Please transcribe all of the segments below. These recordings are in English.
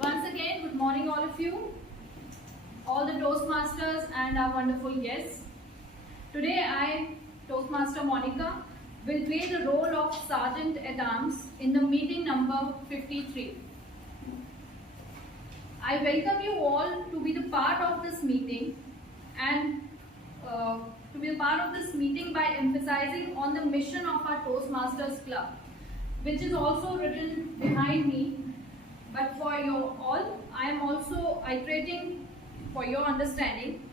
Once again, good morning all of you, all the Toastmasters and our wonderful guests. Today I, Toastmaster Monica, will play the role of Sergeant at Arms in the meeting number 53. I welcome you all to be the part of this meeting and by emphasizing on the mission of our Toastmasters Club, which is also written behind me. But for you all, I am also iterating for your understanding.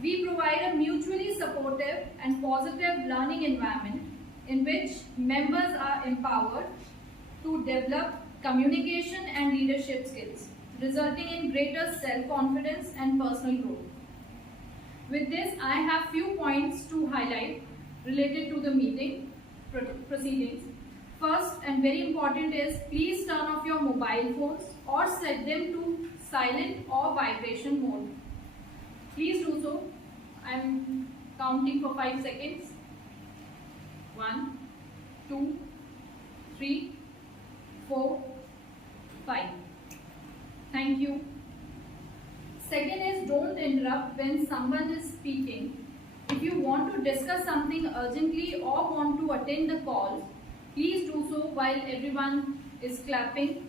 We provide a mutually supportive and positive learning environment in which members are empowered to develop communication and leadership skills, resulting in greater self-confidence and personal growth. With this, I have few points to highlight related to the meeting proceedings. First and very important is, please turn off your mobile phones or set them to silent or vibration mode. Please do so. I am counting for 5 seconds. 1, 2, 3, 4, 5. Thank you. Second is, don't interrupt when someone is speaking. If you want to discuss something urgently or want to attend the call, please do so while everyone is clapping.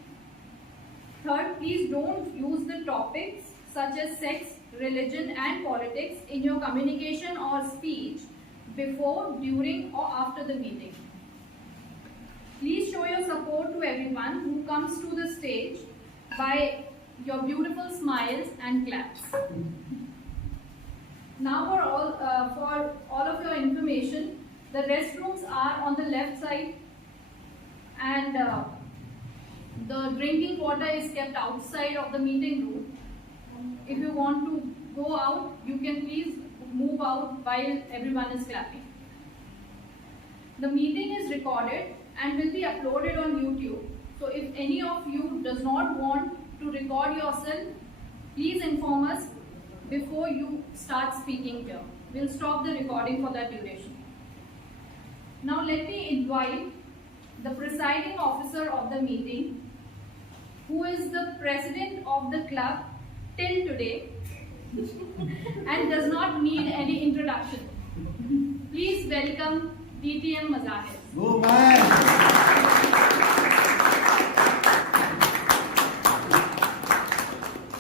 Third, please don't use the topics such as sex, religion and politics in your communication or speech before, during or after the meeting. Please show your support to everyone who comes to the stage by your beautiful smiles and claps. Now for all of your information, the restrooms are on the left side and the drinking water is kept outside of the meeting room. If you want to go out, you can please move out while everyone is clapping. The meeting is recorded and will be uploaded on YouTube. So if any of you does not want to record yourself, please inform us before you start speaking here. We'll stop the recording for that duration. Now let me invite the presiding officer of the meeting, who is the president of the club till today and does not need any introduction. Please welcome DTM Mazahir. Go man!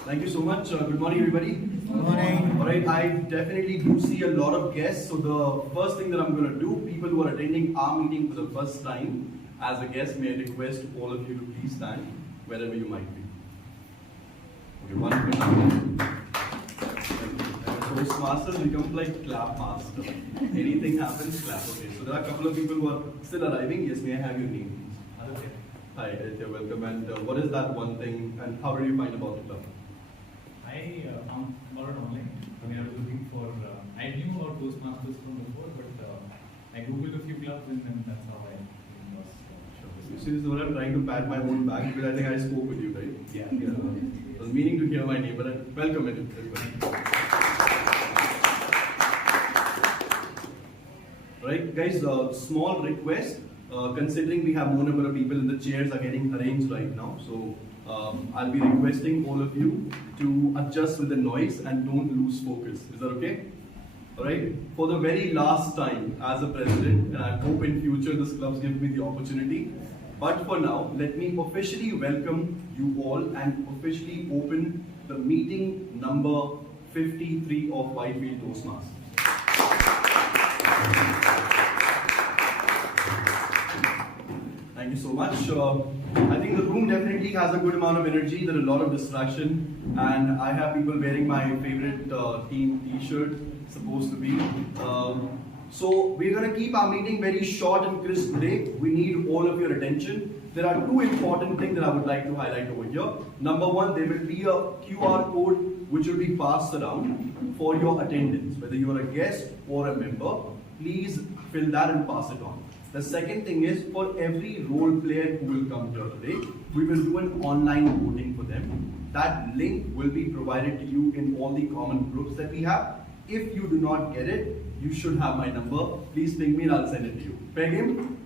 Thank you so much. Good morning, everybody. Good morning. All right, I definitely do see a lot of guests. So the first thing that I'm going to do, people who are attending our meeting for the first time as a guest, may I request all of you to please stand wherever you might be. Okay, one minute. Toastmasters become like clap master. Anything happens, clap. Okay, so there are a couple of people who are still arriving. Yes, may I have your name, please? Okay. Hi, Aditya, welcome. And what is that one thing and how did you find about the club? I found about it online. I mean, I was looking for, I knew about Toastmasters from before, but I googled a few clubs and then that's how I was. You see, this is what I'm trying to pat my own back because I think I spoke with you, right? Yeah. I was meaning to hear my name, but welcome everybody. Right, guys, small request. Considering we have more number of people and the chairs are getting arranged right now, so I'll be requesting all of you to adjust with the noise and don't lose focus. Is that okay? Alright, for the very last time as a president, and I hope in future this club gives me the opportunity, but for now, let me officially welcome you all and officially open the meeting number 53 of Whitefield Toastmasters. Thank you so much. I think the room definitely has a good amount of energy. There's a lot of distraction, and I have people wearing my favorite team T-shirt. Supposed to be. So we're going to keep our meeting very short and crisp today. We need all of your attention. There are two important things that I would like to highlight over here. Number one, there will be a QR code which will be passed around for your attendance. Whether you are a guest or a member, please fill that and pass it on. The second thing is, for every role player who will come here today, we will do an online voting for them. That link will be provided to you in all the common groups that we have. If you do not get it, you should have my number. Please ping me and I'll send it to you. Fair game?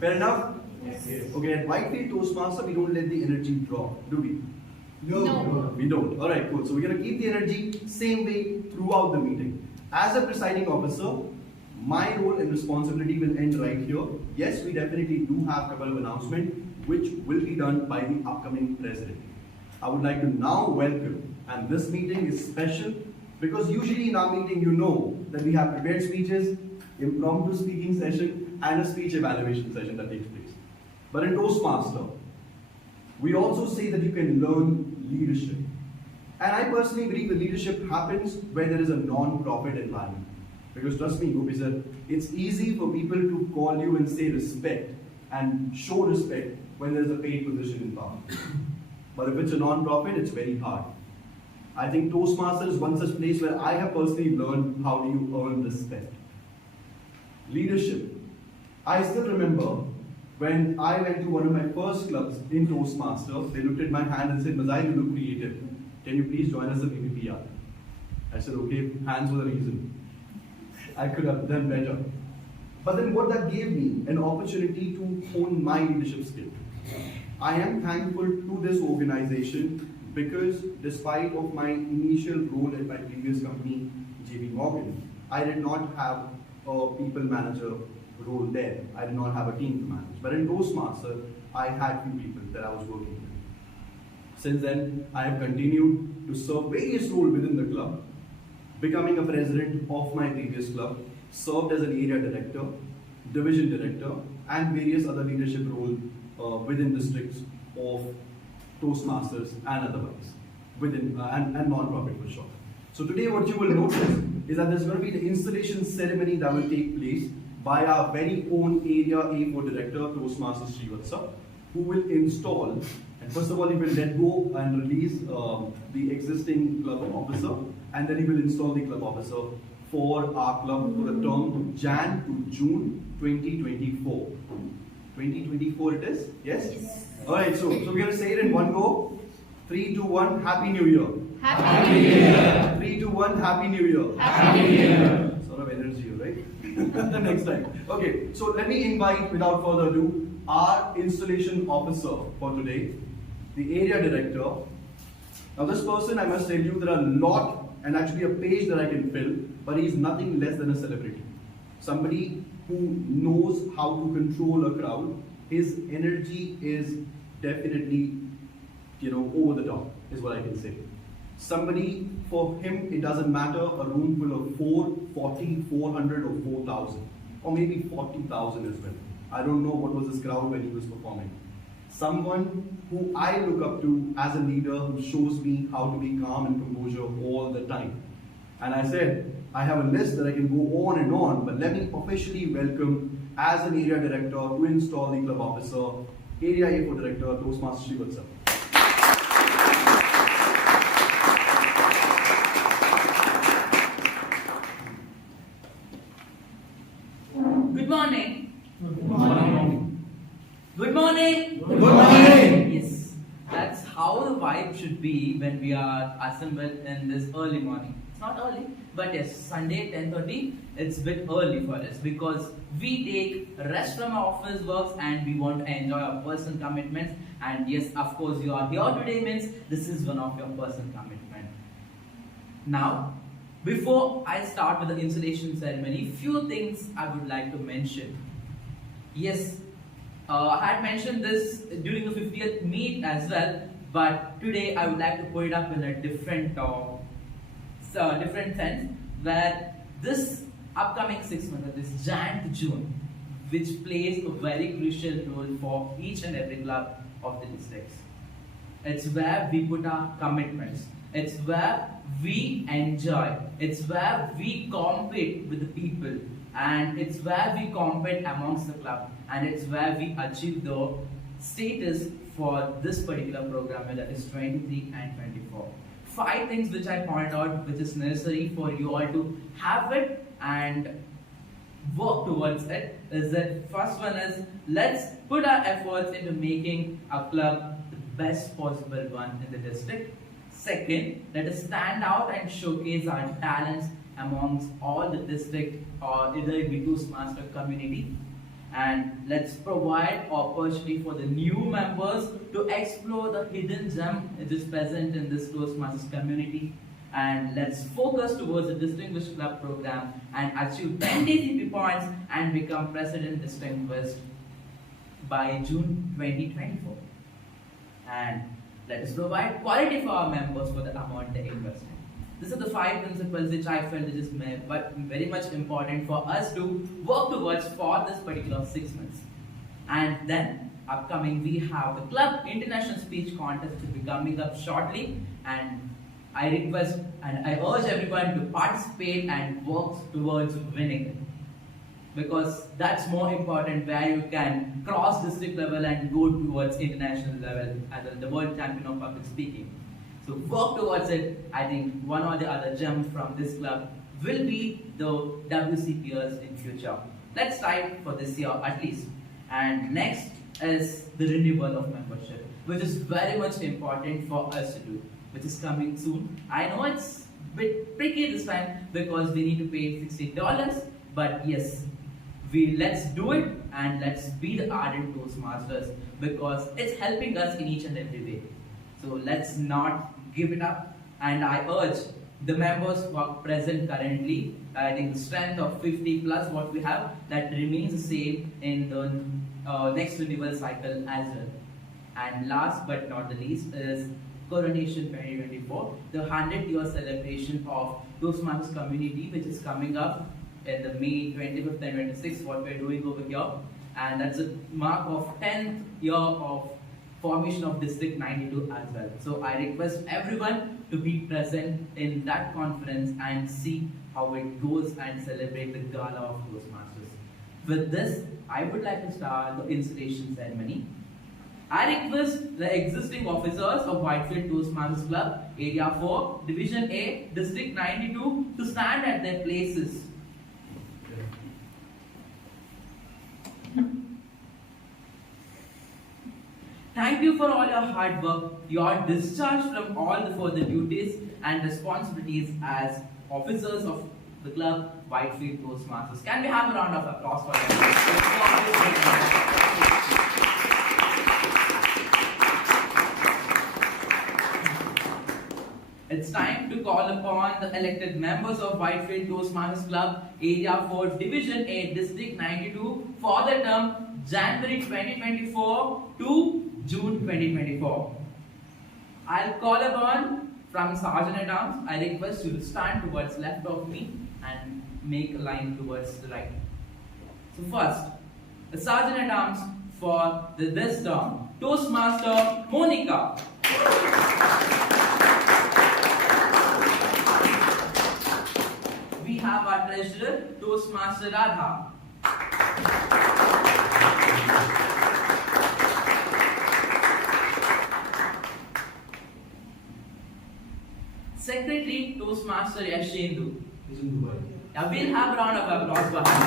Fair enough? Yes. Okay, at Whitefield Toastmaster, we don't let the energy drop, do we? No. We don't. Alright, cool. So we're going to keep the energy same way throughout the meeting. As a presiding officer, my role and responsibility will end right here. Yes, we definitely do have a couple of announcements which will be done by the upcoming president. I would like to now welcome, and this meeting is special because usually in our meeting you know that we have prepared speeches, impromptu speaking session and a speech evaluation session that takes place. But in Toastmaster, we also say that you can learn leadership. And I personally believe that leadership happens where there is a non-profit environment. Because trust me, Gopi sir, it's easy for people to call you and say respect and show respect when there's a paid position in power. But if it's a non-profit, it's very hard. I think Toastmaster is one such place where I have personally learned how do you earn respect. Leadership. I still remember when I went to one of my first clubs in Toastmaster, they looked at my hand and said, Mazai, you look creative. Can you please join us at PPPR? I said, okay, hands were the reason. I could have done better. But then what that gave me, an opportunity to hone my leadership skill. I am thankful to this organization because despite of my initial role at my previous company, JP Morgan, I did not have a people manager role there. I did not have a team to manage. But in Toastmaster, I had few people that I was working with. Since then, I have continued to serve various roles within the club, becoming a president of my previous club, served as an area director, division director, and various other leadership roles within districts of Toastmasters and otherwise, within and non-profit for sure. So today what you will notice is that there's going to be the installation ceremony that will take place by our very own Area A4 Director, Toastmaster Srivatsa, who will install, and first of all he will let go and release the existing club officer, and then he will install the club officer for our club for the term Jan to June 2024. 2024 it is? Yes? Yes. Alright, so we're going to say it in one go. 3, 2, 1, Happy New Year. Happy New Year. 3, 2, 1, Happy New Year. Happy New Year. Sort of energy, right? Next time. Okay, so let me invite, without further ado, our installation officer for today, the area director. Now this person, I must tell you, there are a lot and actually a page that I can fill, but he's nothing less than a celebrity. Somebody who knows how to control a crowd. His energy is definitely, over the top, is what I can say. Somebody, for him, it doesn't matter a room full of 40, 400 or 4,000, or maybe 40,000 as well. I don't know what was his crowd when he was performing. Someone who I look up to as a leader who shows me how to be calm and composure all the time. And I said, I have a list that I can go on and on, but let me officially welcome as an area director to install the club officer, Area A4 Director, Toastmaster Srivatsa. Good morning. Good morning. Good morning. Good morning. Yes, that's how the vibe should be when we are assembled in this early morning. It's not early, but yes, Sunday 10:30. It's a bit early for us because we take rest from our office works and we want to enjoy our personal commitments. And yes, of course, you are here today means this is one of your personal commitment. Now, before I start with the installation ceremony, few things I would like to mention. Yes, I had mentioned this during the 50th meet as well, but today I would like to put it up in a different sense, where this upcoming 6 months, this Jan to June, which plays a very crucial role for each and every club of the districts. It's where we put our commitments. It's where we enjoy. It's where we compete with the people. And it's where we compete amongst the club. And it's where we achieve the status for this particular program, that is 23 and 24. 5 things which I point out which is necessary for you all to have it and work towards it is that first one is, let's put our efforts into making our club the best possible one in the district. Second, let us stand out and showcase our talents amongst all the district or either it be Toastmaster community. And let's provide opportunity for the new members to explore the hidden gem which is present in this Toastmasters community. And let's focus towards the Distinguished Club program and achieve 10 DCP points and become President Distinguished by June 2024. And let us provide quality for our members for the amount they invest in. These are the 5 principles which I felt is very much important for us to work towards for this particular 6 months. And then upcoming we have the club international speech contest which will be coming up shortly, and I request and I urge everyone to participate and work towards winning it, because that's more important, where you can cross district level and go towards international level as the world champion of public speaking. So work towards it. I think one or the other gem from this club will be the WCPers in future. Let's try for this year at least. And next is the renewal of membership, which is very much important for us to do, which is coming soon. I know it's a bit tricky this time because we need to pay $60, but yes, let's do it and let's be the ardent Toastmasters, because it's helping us in each and every way. So let's not give it up. And I urge the members who are present currently, I think the strength of 50 plus what we have, that remains the same in the next renewal cycle as well. And last but not the least is Coronation 2024, the 100-year celebration of Toastmasters community, which is coming up in the May 25th and 26th, what we're doing over here. And that's a mark of 10th year of formation of District 92 as well. So I request everyone to be present in that conference and see how it goes and celebrate the gala of Toastmasters. With this, I would like to start the installation ceremony. I request the existing officers of Whitefield Toastmasters Club, Area 4, Division A, District 92 to stand at their places. Thank you for all your hard work. You are discharged from all the further duties and responsibilities as officers of the club, Whitefield Toastmasters. Can we have a round of applause for them? It's time to call upon the elected members of Whitefield Toastmasters Club, Area 4, Division 8, District 92 for the term January 2024 to June 2024. I'll call upon from Sergeant at Arms. I request you to stand towards left of me and make a line towards the right. So first, the Sergeant at Arms for this term, Toastmaster Monica. We have our treasurer, Toastmaster Radha. Secretary, Toastmaster Yashendu. Now we'll have a round of applause for him.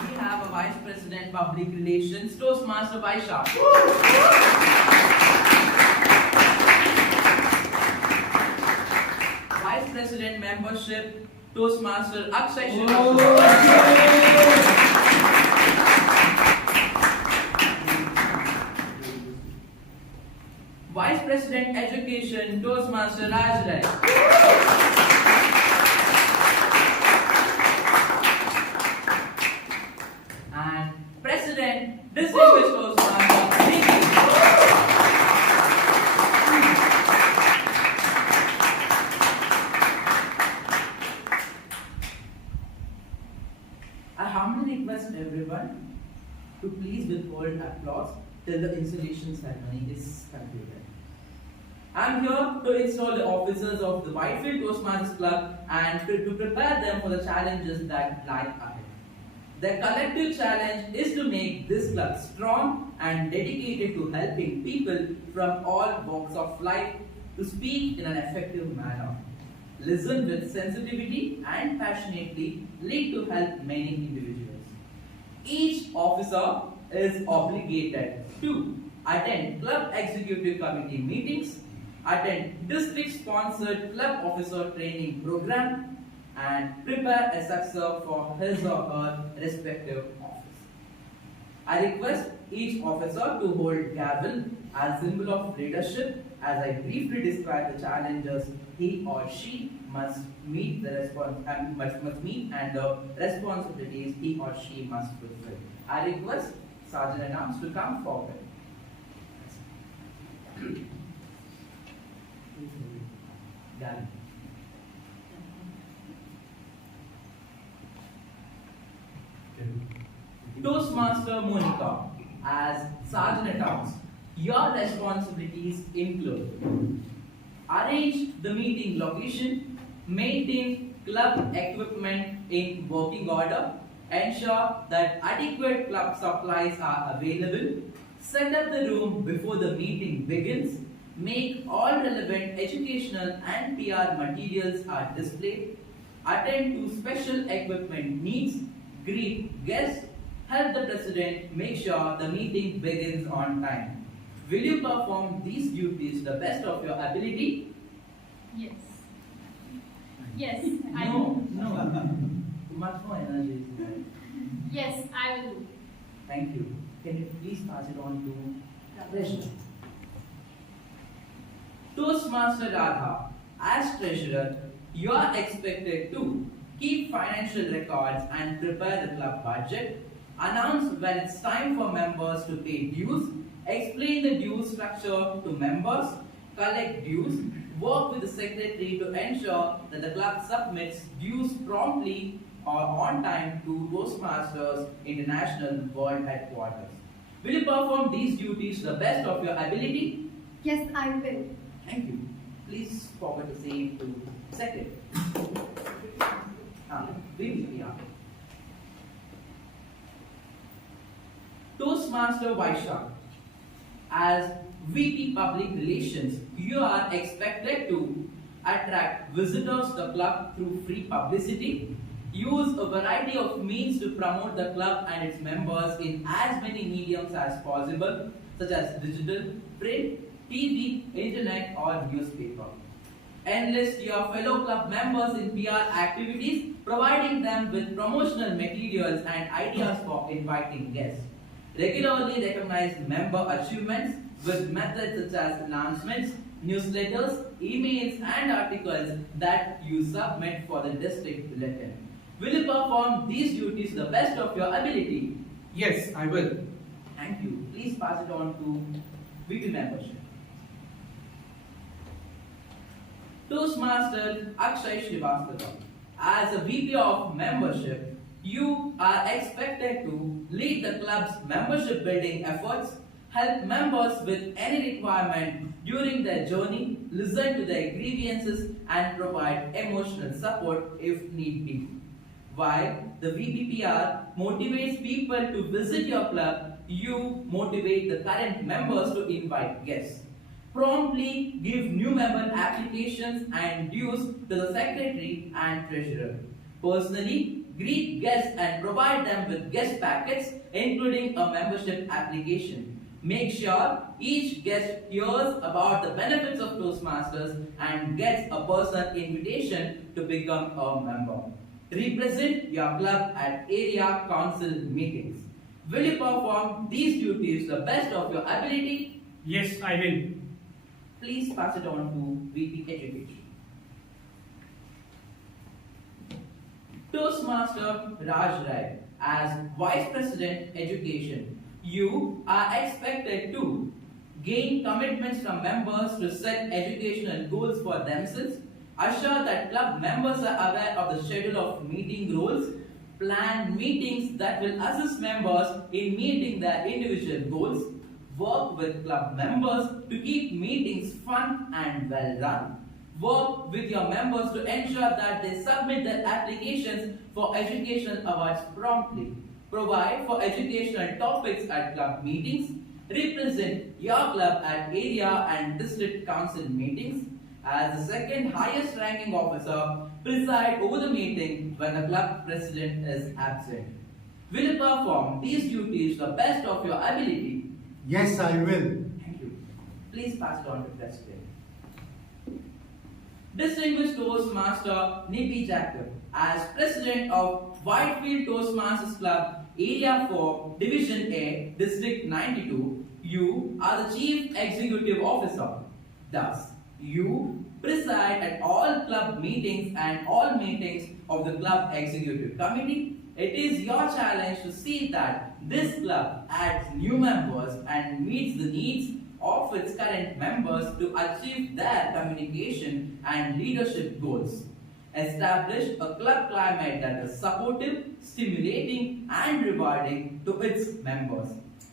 We have a Vice President, Public Relations, Toastmaster Vaishak. Vice President Membership, Toastmaster Akshay Srivastava. Vice President Education, Toastmaster Raj Rai. And President, Distinguished Toastmaster Nikki. I humbly request everyone to please withhold applause till the installation ceremony is concluded. I'm here to install the officers of the Whitefield Toastmasters Club and to prepare them for the challenges that lie ahead. Their collective challenge is to make this club strong and dedicated to helping people from all walks of life to speak in an effective manner, listen with sensitivity and passionately lead to help many individuals. Each officer is obligated to attend club executive committee meetings, attend district-sponsored club officer training program, and prepare a successor for his or her respective office. I request each officer to hold gavel as symbol of leadership as I briefly describe the challenges he or she must meet must meet and the responsibilities he or she must fulfill. I request Sergeant at Arms to come forward. Gavel. Toastmaster Monica, as Sergeant at Arms, your responsibilities include arrange the meeting location, maintain club equipment in working order, ensure that adequate club supplies are available, set up the room before the meeting begins, make all relevant educational and PR materials are displayed, attend to special equipment needs, greet guests, help the president make sure the meeting begins on time. Will you perform these duties to the best of your ability? Yes. Yes, I No, will. no. Much more energy. Yes, I will do. Thank you. Can you please pass it on to Treasurer? Toastmaster Radha, as Treasurer, you are expected to keep financial records and prepare the club budget, announce when it's time for members to pay dues, explain the dues structure to members, collect dues, work with the secretary to ensure that the club submits dues promptly or on time to Toastmasters International World Headquarters. Will you perform these duties to the best of your ability? Yes, I will. Thank you. Please forward the same to Secretary. VP, yeah. Toastmaster Vaishak, as VP Public Relations, you are expected to attract visitors to the club through free publicity, use a variety of means to promote the club and its members in as many mediums as possible, such as digital, print, TV, internet, or newspaper. Enlist your fellow club members in PR activities, providing them with promotional materials and ideas for inviting guests. Regularly recognize member achievements with methods such as announcements, newsletters, emails, and articles that you submit for the district bulletin. Will you perform these duties to the best of your ability? Yes, I will. Thank you. Please pass it on to VP membership. Toastmaster Akshay Srivastava, as a VP of membership, you are expected to lead the club's membership building efforts, help members with any requirement during their journey, listen to their grievances, and provide emotional support if need be. While the VPPR motivates people to visit your club, you motivate the current members to invite guests. Promptly give new member applications and dues to the secretary and treasurer. Personally, greet guests and provide them with guest packets, including a membership application. Make sure each guest hears about the benefits of Toastmasters and gets a personal invitation to become a member. Represent your club at area council meetings. Will you perform these duties to the best of your ability? Yes, I will. Please pass it on to VP Education. Toastmaster Raj Rai, as Vice President Education, you are expected to gain commitments from members to set educational goals for themselves, assure that club members are aware of the schedule of meeting rules, plan meetings that will assist members in meeting their individual goals, work with club members to keep meetings fun and well run, work with your members to ensure that they submit their applications for educational awards promptly, provide for educational topics at club meetings, represent your club at area and district council meetings, as the second highest ranking officer, preside over the meeting when the club president is absent. Will you perform these duties to the best of your ability? Yes, I will. Thank you. Please pass it on to President. Distinguished Toastmaster Nibi Jacob, as President of Whitefield Toastmasters Club, Area 4, Division A, District 92, you are the Chief Executive Officer. Thus, you preside at all club meetings and all meetings of the club executive committee. It is your challenge to see that this club adds new members and meets the needs of its current members to achieve their communication and leadership goals. Establish a club climate that is supportive, stimulating, and rewarding to its members.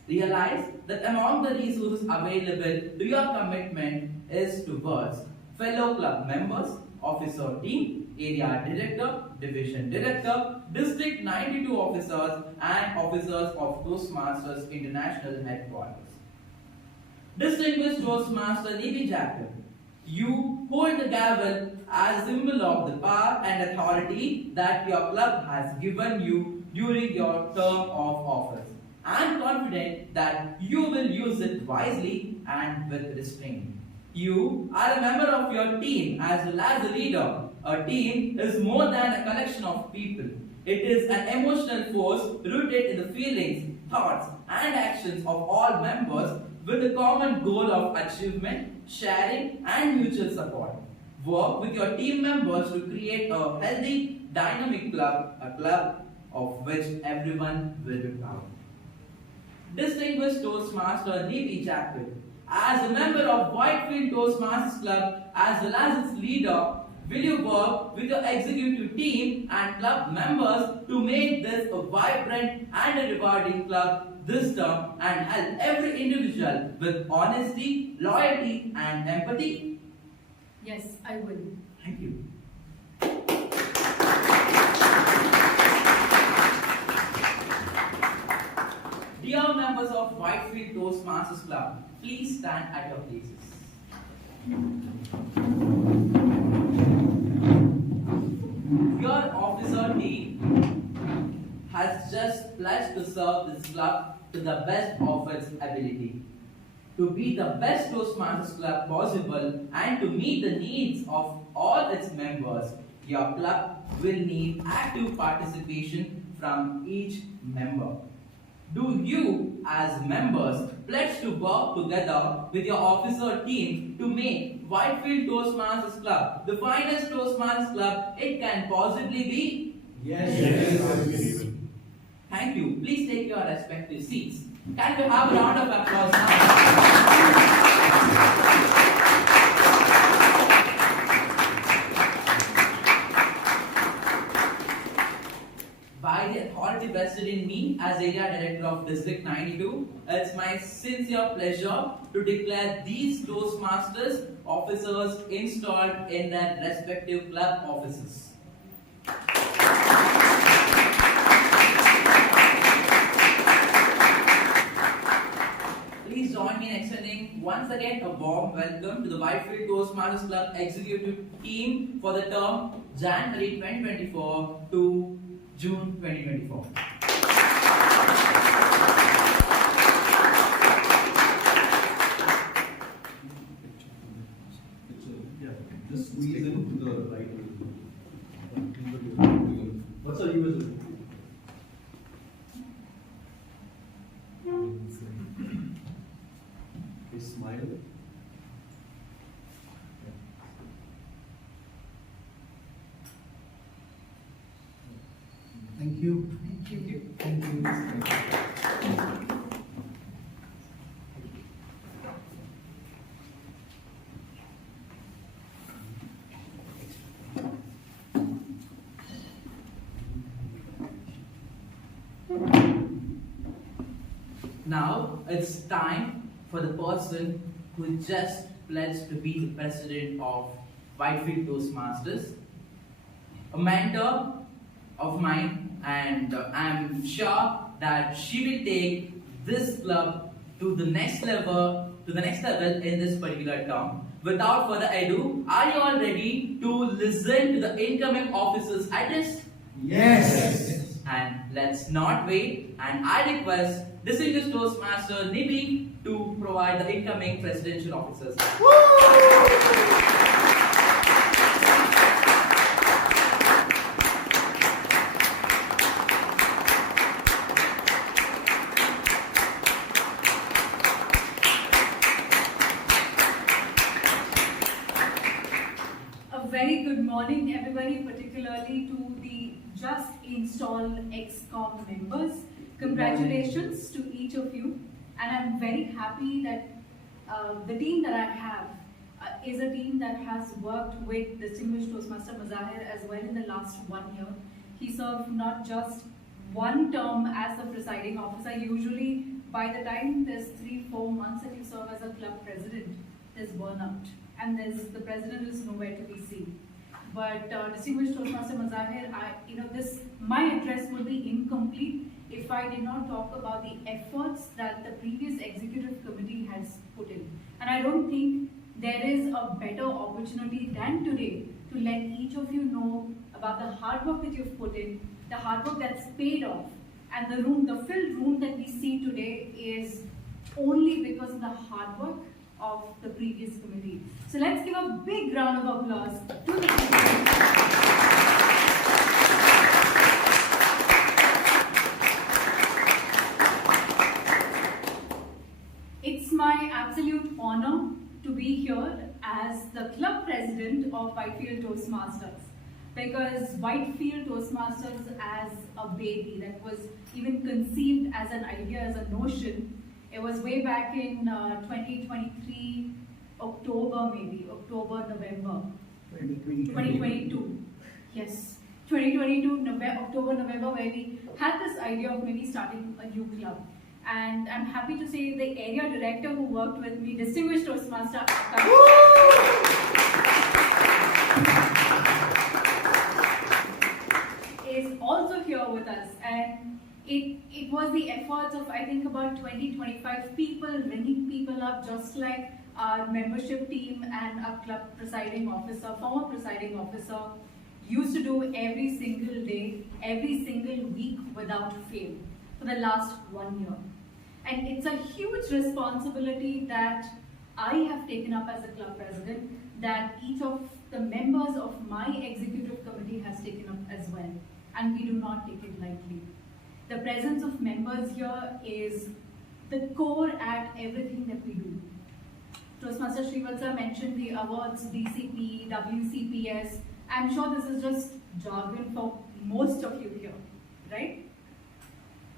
Realize that among the resources available to your commitment is towards fellow club members, officer team, area director, division director, district 92 officers, and officers of Toastmasters International Headquarters. Distinguished Toastmaster Nibi Jacob, you hold the gavel as a symbol of the power and authority that your club has given you during your term of office. I am confident that you will use it wisely and with restraint. You are a member of your team as well as a leader. A team is more than a collection of people. It is an emotional force rooted in the feelings, thoughts, and actions of all members with the common goal of achievement, sharing, and mutual support. Work with your team members to create a healthy, dynamic club, a club of which everyone will be proud. Distinguished Toastmaster Nibi Jacob, as a member of Whitefield Toastmasters Club as well as its leader, will you work with your executive team and club members to make this a vibrant and a rewarding club this term and help every individual with honesty, loyalty, and empathy? Yes, I will. Thank you. Dear members of Whitefield Toastmasters Club, please stand at your places. Your officer team has just pledged to serve this club to the best of its ability. To be the best Toastmasters Club possible and to meet the needs of all its members, your club will need active participation from each member. Do you, as members, pledge to work together with your officer team to make Whitefield Toastmasters Club the finest Toastmasters Club it can possibly be? Yes. Thank you. Please take your respective seats. Can we have a round of applause now? By the authority vested in me as Area Director of District 92, it's my sincere pleasure to declare these Toastmasters officers installed in their respective club offices. Please join me in extending once again a warm welcome to the Whitefield Toastmasters Club executive team for the term January 2024 to June 2024. Yeah, just squeeze into the right. What's our US? Okay, smile. Thank you. Thank you. Thank you. Now it's time for the person who just pledged to be the president of Whitefield Toastmasters, a mentor of mine, and I'm sure that she will take this club to the next level, in this particular term. Without further ado, are you all ready to listen to the incoming officer's address? Yes. And let's not wait, and I request distinguished Toastmaster Nibi to provide the incoming presidential officers. A very good morning, everybody, particularly to the just installed XCOM members. Congratulations to each of you, and I'm very happy that the team that I have is a team that has worked with distinguished Toastmaster Mazahir as well in the last 1 year. He served not just one term as the presiding officer. Usually, by the time there's 3-4 months that you serve as a club president, there's burnout, and the president is nowhere to be seen. But distinguished Toastmaster Mazahir, my address would be incomplete if I did not talk about the efforts that the previous executive committee has put in. And I don't think there is a better opportunity than today to let each of you know about the hard work that you've put in, the hard work that's paid off, and the filled room that we see today is only because of the hard work of the previous committee. So let's give a big round of applause to the committee. It's my absolute honor to be here as the club president of Whitefield Toastmasters, because Whitefield Toastmasters as a baby that was even conceived as an idea, as a notion, it was way back in 2023, October, November. 2022. Yes, 2022, October, November, where we had this idea of maybe starting a new club. And I'm happy to say the area director who worked with me, distinguished Toastmaster Akash, is also here with us. And it was the efforts of, I think, about 20-25 people, ringing people up, just like our membership team and our club presiding officer, former presiding officer, used to do every single day, every single week without fail for the last 1 year. And it's a huge responsibility that I have taken up as a club president, that each of the members of my executive committee has taken up as well. And we do not take it lightly. The presence of members here is the core at everything that we do. Toastmaster Srivatsa mentioned the awards, DCP, WCPS. I'm sure this is just jargon for most of you here, right?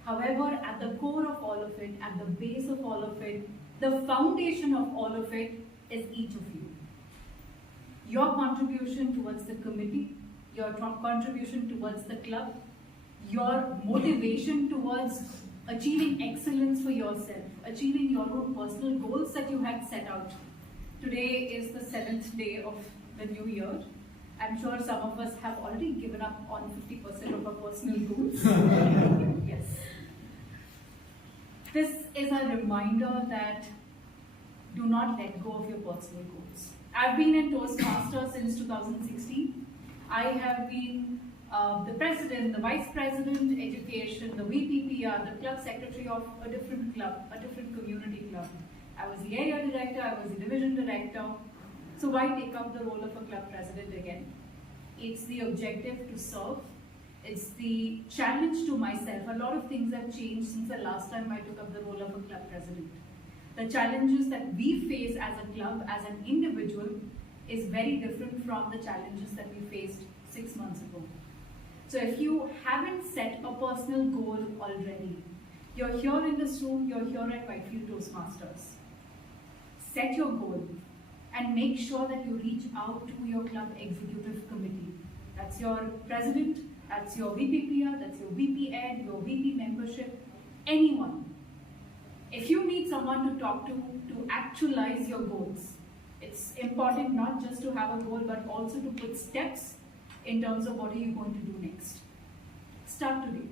However, at the core of all of it, at the base of all of it, the foundation of all of it is each of you. Your contribution towards the committee, your contribution towards the club, your motivation towards achieving excellence for yourself, achieving your own personal goals that you had set out. Today is the 7th day of the new year. I'm sure some of us have already given up on 50% of our personal goals. Yes. This is a reminder that do not let go of your personal goals. I've been in Toastmasters since 2016. I have been the president, the vice president, education, the VPPR, the club secretary of a different club, a different community club. I was the area director, I was the division director. So why take up the role of a club president again? It's the objective to serve. It's the challenge to myself. A lot of things have changed since the last time I took up the role of a club president. The challenges that we face as a club, as an individual, is very different from the challenges that we faced 6 months ago. So if you haven't set a personal goal already, you're here in this room, you're here at Whitefield Toastmasters. Set your goal and make sure that you reach out to your club executive committee. That's your president, that's your VPPR, that's your VP Ed, your VP membership, anyone. If you need someone to talk to actualize your goals, it's important not just to have a goal, but also to put steps in terms of what are you going to do next. Start today.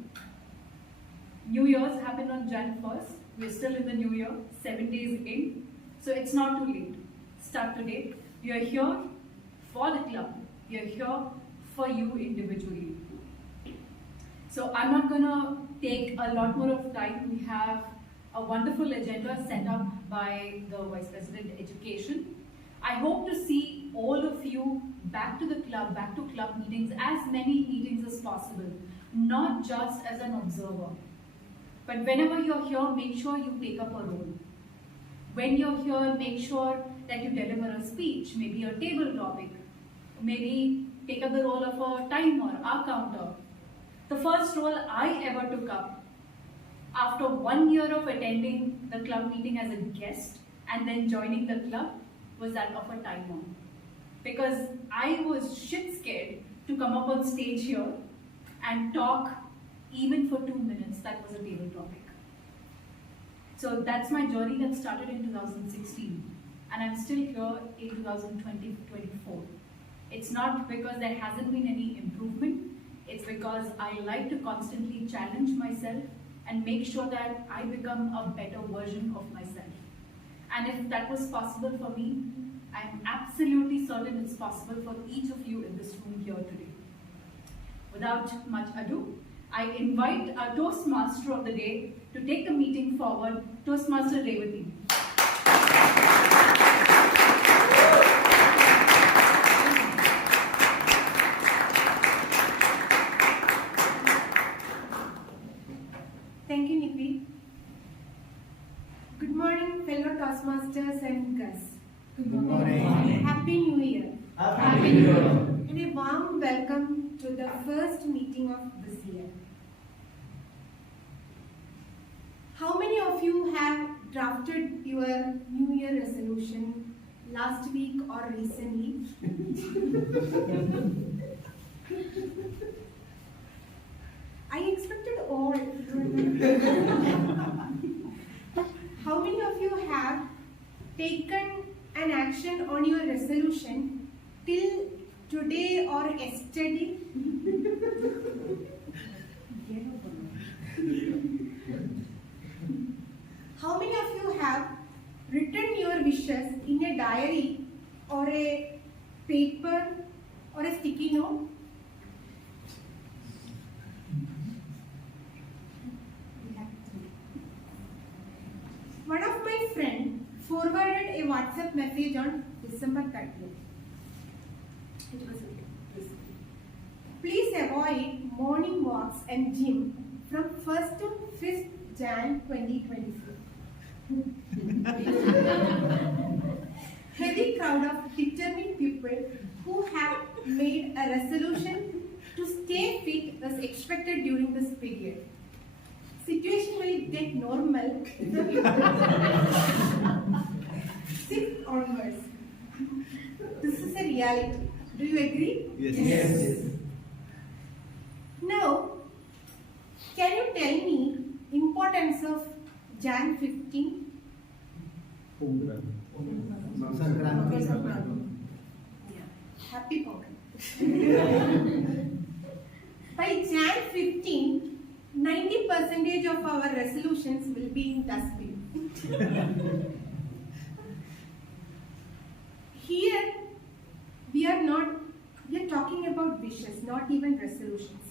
New Year's happened on Jan 1st. We're still in the new year, 7 days in. So it's not too late. Start today. We are here for the club. We are here for you individually. So I'm not gonna take a lot more of time. We have a wonderful agenda set up by the Vice President Education. I hope to see all of you back to the club, back to club meetings, as many meetings as possible, not just as an observer. But whenever you're here, make sure you take up a role. When you're here, make sure that you deliver a speech, maybe a table topic. maybe take up the role of a timer, a counter. The first role I ever took up after 1 year of attending the club meeting as a guest and then joining the club was that of a timer. Because I was shit scared to come up on stage here and talk even for 2 minutes. That was a table topic. So that's my journey that started in 2016 and I'm still here in 2024. It's not because there hasn't been any improvement, it's because I like to constantly challenge myself and make sure that I become a better version of myself. And if that was possible for me, I'm absolutely certain it's possible for each of you in this room here today. Without much ado, I invite our Toastmaster of the day to take the meeting forward, Toastmaster Revati. Thank you, Nipi. Good morning, fellow Toastmasters and guests. Good morning. Happy New Year. Happy New Year. And a warm welcome to the first meeting of this year. How many of you have drafted your New Year resolution last week or recently? I expected all. How many of you have taken an action on your resolution till today or yesterday? How many of you have written your wishes in a diary or a paper or a sticky note? One of my friends forwarded a WhatsApp message on December 30th. It was this. Please avoid morning walks and gym from 1st to 5th Jan 2024. Heavy crowd of determined people who have made a resolution to stay fit is expected during this period. Situation will get normal 6th onwards. This is a reality. Do you agree? Yes. Now, can you tell me importance of Jan 15? Happy Pongal. By Jan 15, 90% of our resolutions will be in dustbin. Here, we are talking about wishes, not even resolutions.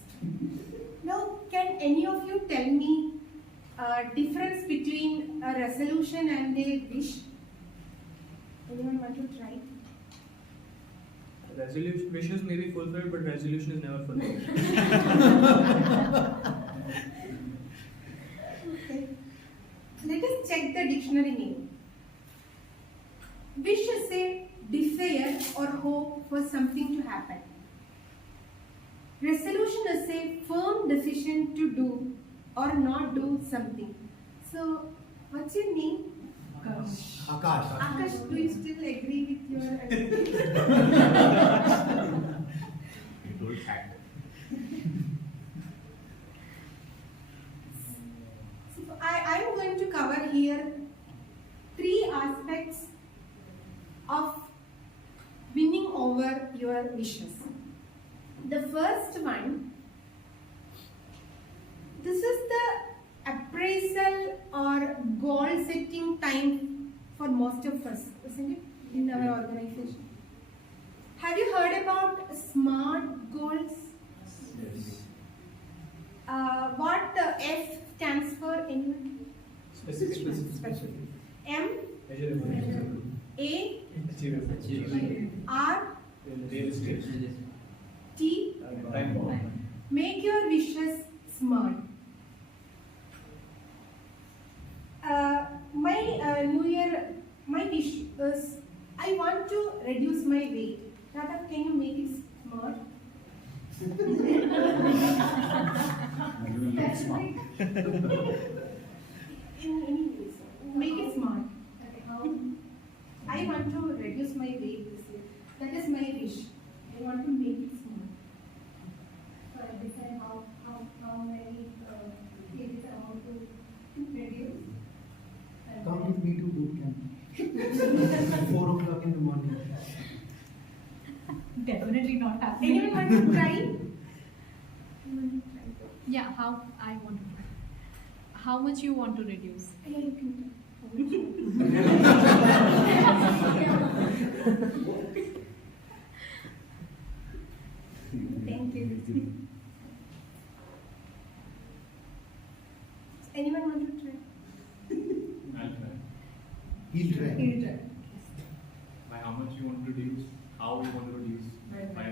Now, can any of you tell me difference between a resolution and a wish? Anyone want to try? Resolution wishes may be fulfilled, but resolution is never fulfilled. Okay. Let us check the dictionary name. Wish is a desire or hope for something to happen. Resolution is a firm decision to do or not do something. So, what's your name? Akash. Akash, do you still agree with your understanding? So I am going to cover here 3 aspects of winning over your wishes. The first one, this is the appraisal or goal setting time for most of us, isn't it, in our organization? Have you heard about SMART goals? Yes. What the S stands for anyone? Specific. M, Measurable. A, Achievable. R, Realistic. T. Time bomb. Make your wishes smart. My wish is I want to reduce my weight. Radha, can you make smart. In any ways, make it smart. I want to reduce my weight this year. That is my wish. I want to make it smart. So I decide how many kgs I want to reduce. Come with me to boot camp. 4 o'clock in the morning. Definitely not happening. Anyone want to try? Yeah, how I want to. How much you want to reduce? Yeah, you can. Thank you. Anyone want to try? I'll try. He'll try. He'll try. By how much you want to reduce? How you want to reduce? By.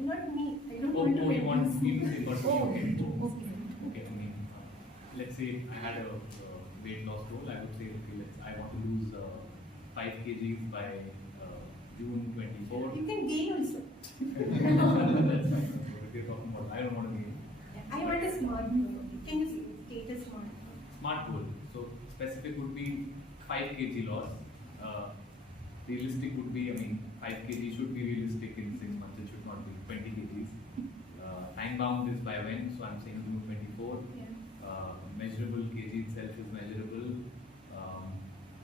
Not me. I don't Oh, want to you want reduce. me to say personally? Oh, Okay. okay. Okay, I mean, let's say I had a weight loss goal. I would say, okay, I want to lose 5 kgs by June 24. You can gain also. That's fine. So if you're talking about, I don't want to be I want a smart goal. Can you state a smart goal? smart goal. So specific would be 5 kg loss. Realistic would be, I mean, 5 kg should be realistic in 6 months. It should not be 20 kgs. Time bound is by when? So I'm saying June 24. Yeah. Measurable kg itself is measurable.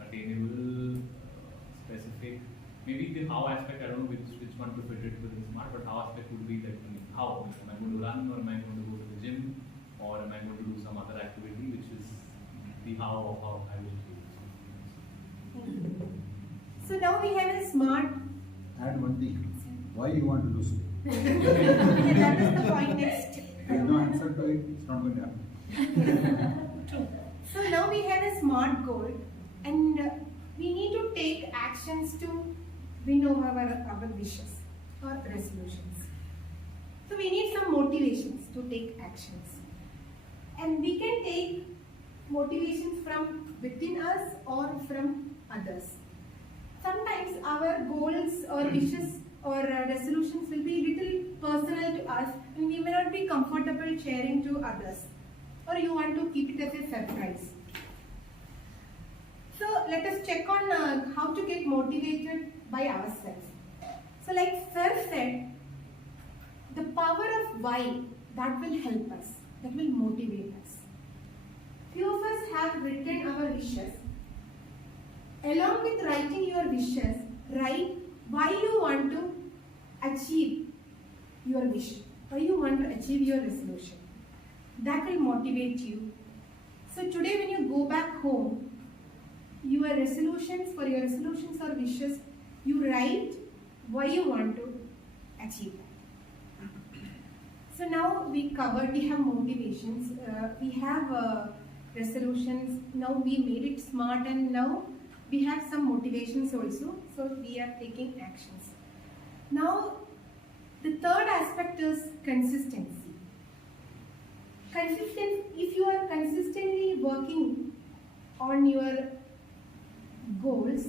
Attainable, specific. Maybe the how aspect, I don't know which one to fit it with the smart, but how aspect would be that, I mean, how? Am I going to run, or am I going to go to the gym, or am I going to do some other activity, which is the how of how I will do it. So now we have a smart. Add one thing. Why you want to lose weight? Okay, that is the point next. There is no answer to it. It's not going to happen. True. So now we have a smart goal, and we need to take actions to win over our wishes or resolutions. So we need some motivations to take actions, and we can take motivations from within us or from others. Sometimes our goals or wishes or resolutions will be little personal to us, and we may not be comfortable sharing to others, or you want to keep it as a surprise. So let us check on how to get motivated by ourselves. So like Sir said, the power of why, that will help us, that will motivate us. Few of us have written our wishes. Along with writing your wishes, write why you want to achieve your wish, why you want to achieve your resolution. That will motivate you. So today when you go back home, your resolutions or wishes, you write why you want to achieve that. So now we have motivations, we have resolutions, now we made it smart, and now we have some motivations also, so we are taking actions. Now the third aspect is consistency. If you are consistently working on your goals,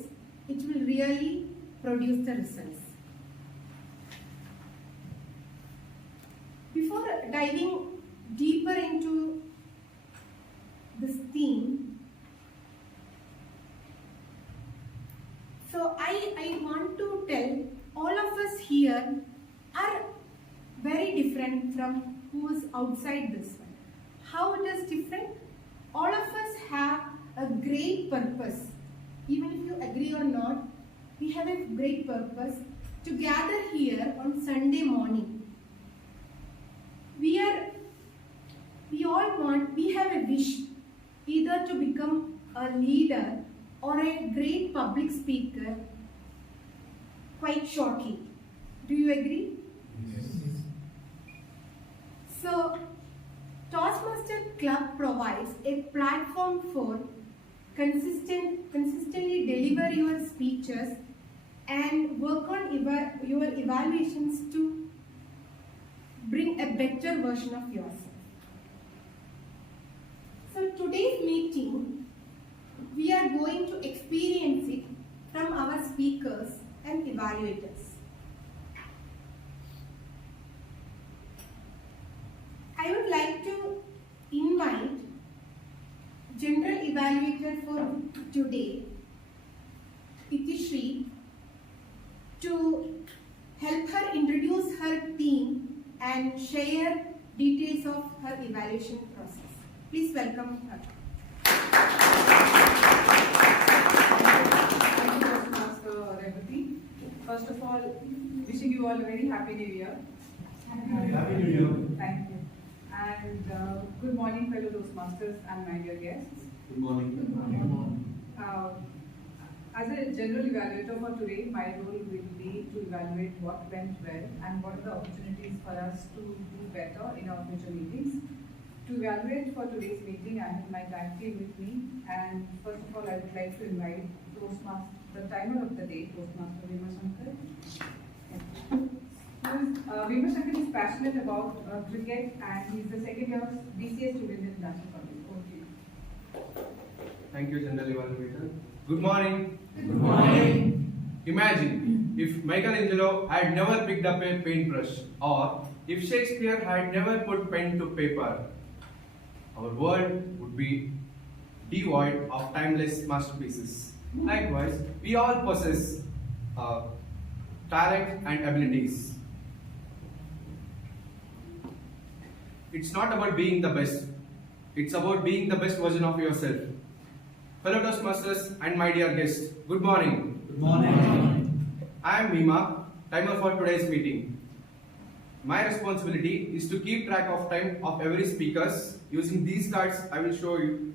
it will really produce the results. Before diving deeper into this theme, so I want to tell all of us here are very different from who is outside this one. How it is different? All of us have a great purpose. Even if you agree or not, we have a great purpose to gather here on Sunday morning. We have a wish either to become a leader or a great public speaker quite shortly. Do you agree? Yes. So, Toastmaster Club provides a platform for consistently deliver your speeches and work on your evaluations to bring a better version of yourself. So today's meeting, we are going to experience it from our speakers and evaluators. I would like to invite today, Itishri, to help her introduce her team and share details of her evaluation process. Please welcome her. Thank you, Toastmaster Revati. First of all, wishing you all a very happy New Year. Happy New Year. Thank you. And good morning, fellow Toastmasters and my dear guests. Good morning. As a general evaluator for today, my role will be to evaluate what went well and what are the opportunities for us to do better in our future meetings. To evaluate for today's meeting, I have my tag team with me, and first of all, I would like to invite Toastmaster, the timer of the day, Toastmaster Vima Shankar. Vima Shankar is passionate about cricket, and he's the second year BCS student in National College. Over to you. Thank you, General Evaluator. Good morning. Good morning. Imagine if Michelangelo had never picked up a paintbrush, or if Shakespeare had never put pen to paper. Our world would be devoid of timeless masterpieces. Likewise, we all possess talent and abilities. It's not about being the best. It's about being the best version of yourself. Fellow Toastmasters and my dear guests, good morning. Good morning. I am Mima, timer for today's meeting. My responsibility is to keep track of time of every speakers. Using these cards, I will show you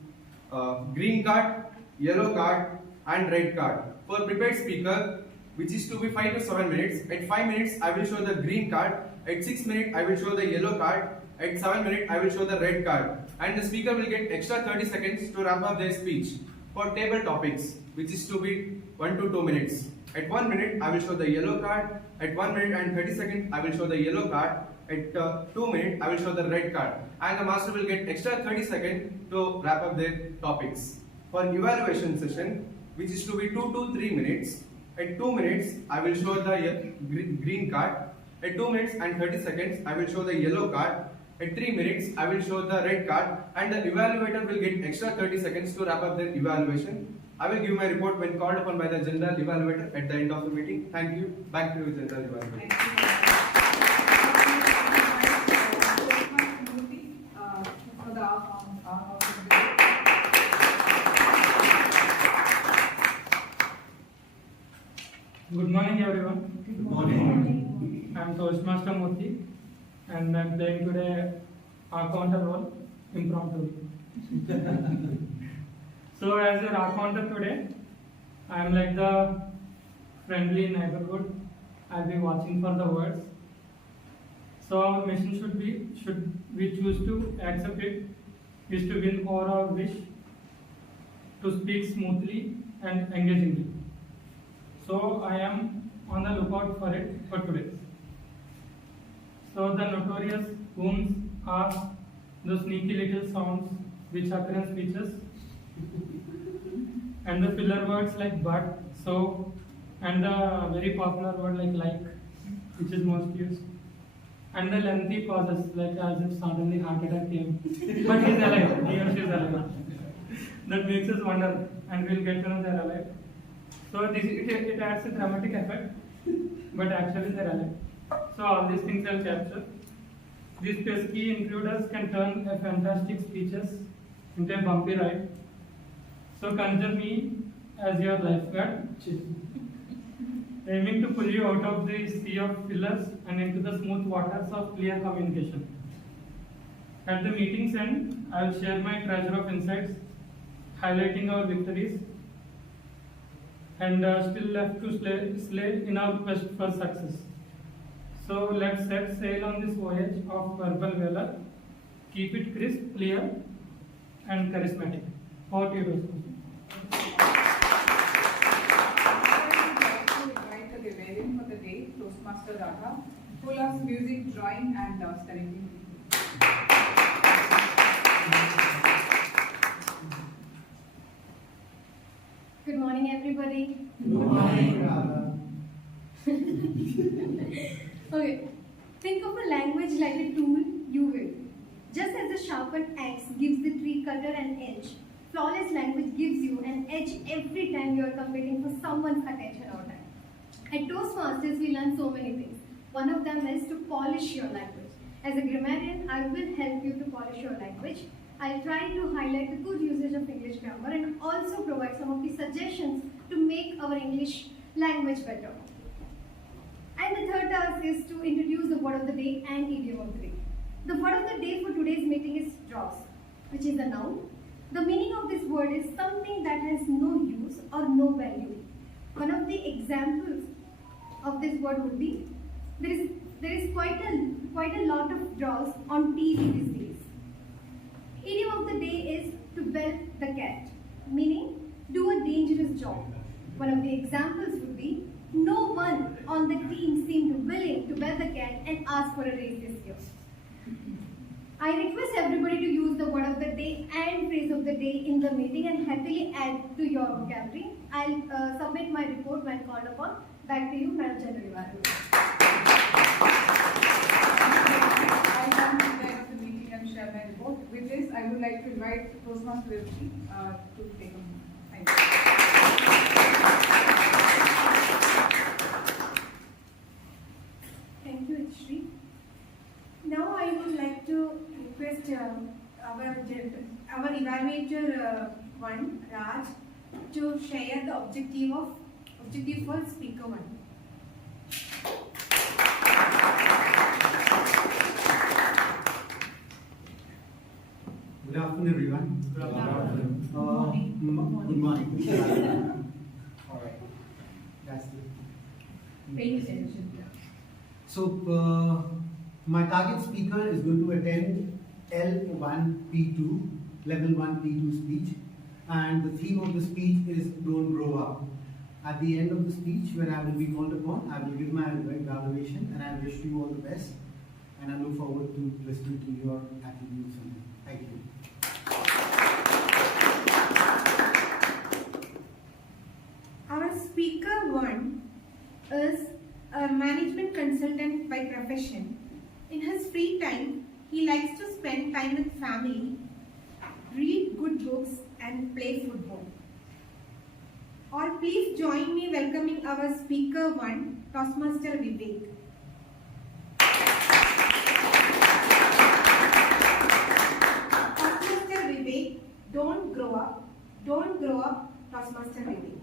green card, yellow card, and red card. For prepared speaker, which is to be 5 to 7 minutes. At 5 minutes, I will show the green card. At 6 minutes, I will show the yellow card. At 7 minutes, I will show the red card. And the speaker will get extra 30 seconds to wrap up their speech. For table topics, which is to be 1 to 2 minutes. At 1 minute, I will show the yellow card. At 1 minute and 30 seconds, I will show the yellow card. At 2 minutes, I will show the red card. And the master will get extra 30 seconds to wrap up their topics. For evaluation session, which is to be 2 to 3 minutes. At 2 minutes, I will show the green card. At 2 minutes and 30 seconds, I will show the yellow card. At 3 minutes, I will show the red card, and the evaluator will get extra 30 seconds to wrap up their evaluation. I will give my report when called upon by the general evaluator at the end of the meeting. Thank you. Back to you, general evaluator. Thank you. For the of the day. Good morning, everyone. Good morning. I am Toastmaster Murthy, and I am playing today Raconteur role, impromptu. So, as a Raconteur today, I am like the friendly neighborhood. I will be watching for the words. So, our mission should we choose to accept it, is to win over our wish, to speak smoothly and engagingly. So, I am on the lookout for it for today. So the notorious booms are the sneaky little sounds which occur in speeches, and the filler words like but, so, and the very popular word like, which is most used, and the lengthy pauses like as if suddenly heart attack came, but he's alive, he or she is alive. That makes us wonder, and we'll get to know they're alive. So it adds a dramatic effect, but actually they're alive. So all these things I'll capture. These pesky intruders can turn a fantastic speeches into a bumpy ride. So consider me as your lifeguard, aiming to pull you out of the sea of fillers and into the smooth waters of clear communication. At the meeting's end, I will share my treasure of insights, highlighting our victories, and still left to slay in our quest for success. So let's set sail on this voyage of verbal valor. Keep it crisp, clear, and charismatic. Over to you, Rosemary. I would like to invite the Bavarian for the day, Toastmaster Radha, who loves music, drawing, and studying. Good morning, everybody. Good morning. Okay, think of a language like a tool you wield. Just as a sharpened axe gives the tree cutter an edge, flawless language gives you an edge every time you are competing for someone's attention or time. At Toastmasters, we learn so many things. One of them is to polish your language. As a grammarian, I will help you to polish your language. I'll try to highlight the good usage of English grammar and also provide some of the suggestions to make our English language better. And the third task is to introduce the word of the day and idiom of the day. The word of the day for today's meeting is dross, which is a noun. The meaning of this word is something that has no use or no value. One of the examples of this word would be, there is quite a lot of dross on TV these days. Idiom of the day is to bell the cat, meaning do a dangerous job. One of the examples would be, no one on the team seemed willing to bell the cat and ask for a raise this year. I request everybody to use the word of the day and phrase of the day in the meeting and happily add to your vocabulary. I'll submit my report when called upon. Back to you, Madam General Evaluator. I come to the end of the meeting and share my report. With this, I would like to invite Toastmaster Vivji to take a moment. Thank you. Thank you, Ishri. Now I would like to request our evaluator one, Raj, to share the objective for speaker one. Good afternoon, everyone. Good afternoon. Good morning. All right. That's it. Paying attention. So, my target speaker is going to attend L1P2, level 1 P2 speech, and the theme of the speech is Don't Grow Up. At the end of the speech, when I will be called upon, I will give my evaluation, and I wish you all the best, and I look forward to listening to your attributes. Thank you. Our speaker one is a management consultant by profession. In his free time, he likes to spend time with family, read good books, and play football. Or please join me welcoming our speaker one, Toastmaster Vivek. Toastmaster Vivek, don't grow up, Toastmaster Vivek.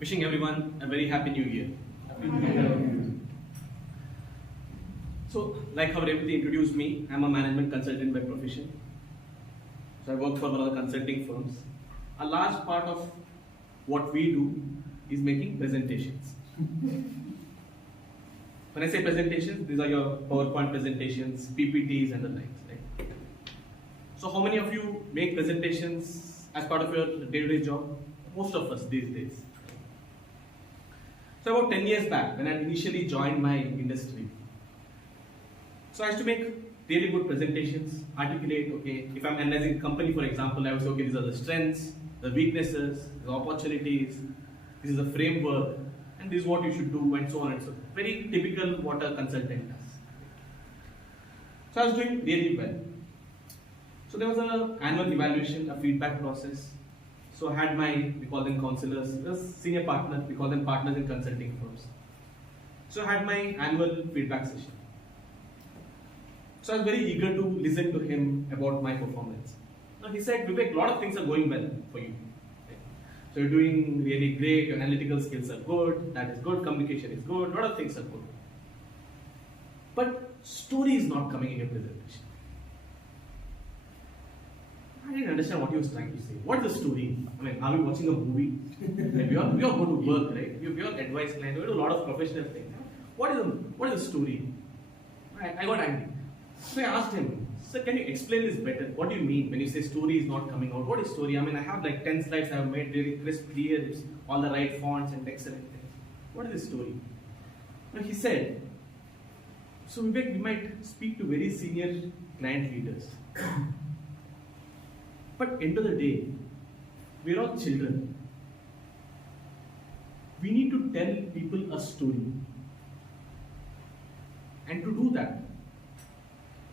Wishing everyone a very happy new year. So, like how Revati introduced me, I'm a management consultant by profession. So I work for one of the consulting firms. A large part of what we do is making presentations. When I say presentations, these are your PowerPoint presentations, PPTs and the likes, right? So how many of you make presentations as part of your day-to-day job? Most of us these days. So about 10 years back, when I initially joined my industry, so I used to make really good presentations, articulate, okay, if I'm analyzing a company, for example, I would say, okay, these are the strengths, the weaknesses, the opportunities, this is the framework, and this is what you should do, and so on and so on. Very typical what a consultant does. So I was doing really well. So there was an annual evaluation, a feedback process. So I had we call them counselors, senior partner, we call them partners in consulting firms. So I had my annual feedback session. So I was very eager to listen to him about my performance. Now he said, Vivek, a lot of things are going well for you. Okay. So you're doing really great, your analytical skills are good, that is good, communication is good, a lot of things are good. But story is not coming in your presentation. I didn't understand what he was trying to say. What is the story? I mean, are we watching a movie? Like we all go to work, right? We are advice clients, we do a lot of professional things. What is the story? I got angry. So I asked him, sir, can you explain this better? What do you mean when you say story is not coming out? What is story? I mean, I have like 10 slides I have made really crisp, clear, it's all the right fonts and excellent things. What is this story? Now he said, so Vivek, we might speak to very senior client leaders. But end of the day, we're all children. We need to tell people a story. And to do that,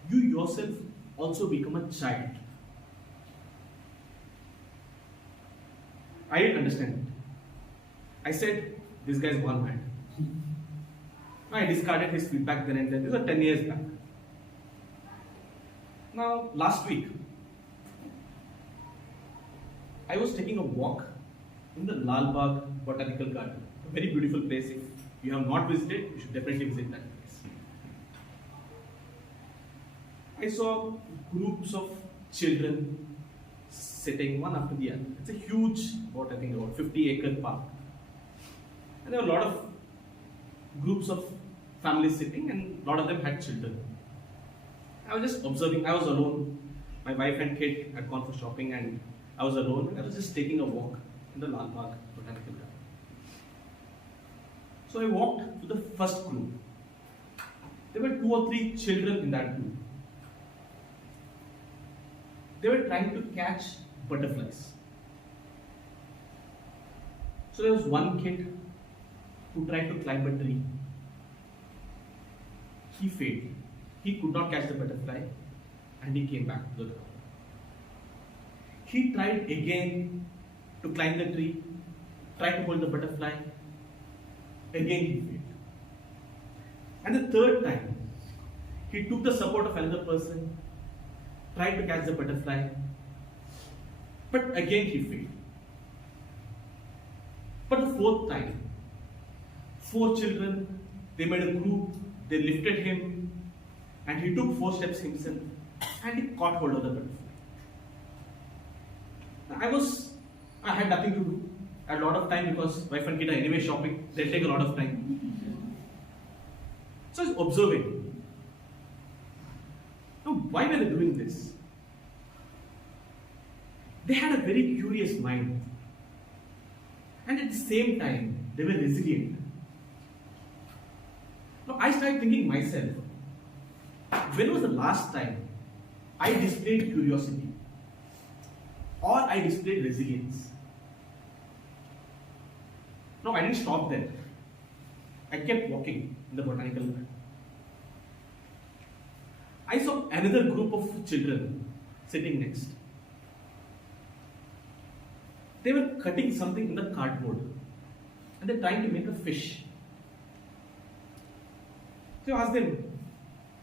you yourself also become a child. I didn't understand it. I said, this guy's gone mad. I discarded his feedback then and there. This was 10 years back. Now, last week, I was taking a walk in the Lal Bagh Botanical Garden. A very beautiful place. If you have not visited, you should definitely visit that place. I saw groups of children sitting one after the other. It's a huge, about 50-acre park. And there were a lot of groups of families sitting, and a lot of them had children. I was just observing. I was alone. My wife and kid had gone for shopping, and I was alone. And I was just taking a walk in the Lal Bagh Botanical Garden. So I walked to the first group. There were 2 or 3 children in that group. They were trying to catch butterflies. So there was one kid who tried to climb a tree. He failed. He could not catch the butterfly, and he came back to the ground. He tried again to climb the tree, tried to hold the butterfly. Again he failed. And the third time, he took the support of another person, tried to catch the butterfly, but again he failed. But the fourth time, 4 children, they made a group, they lifted him, and he took 4 steps himself, and he caught hold of the butterfly. I had nothing to do. I had a lot of time because wife and kid are anyway shopping, they take a lot of time. So I was observing. Now, why were they doing this? They had a very curious mind. And at the same time, they were resilient. Now, I started thinking myself, when was the last time I displayed curiosity or I displayed resilience? No, I didn't stop there. I kept walking in the botanical garden. I saw another group of children sitting next. They were cutting something in the cardboard and they're trying to make a fish. So I asked them,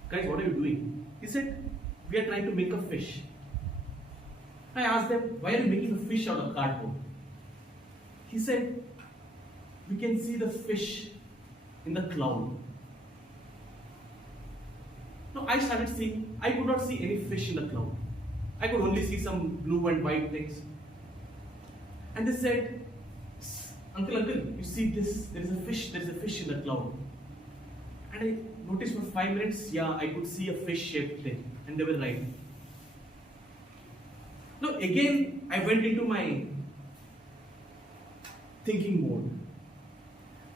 guys, what are you doing? He said, we are trying to make a fish. I asked them, why are you making a fish out of cardboard? He said, we can see the fish in the cloud. Now I started seeing, I could not see any fish in the cloud. I could only see some blue and white things. And they said, uncle, you see this, there is a fish in the cloud. And I noticed for 5 minutes, yeah, I could see a fish-shaped thing. And they were right. Now again, I went into my thinking mode.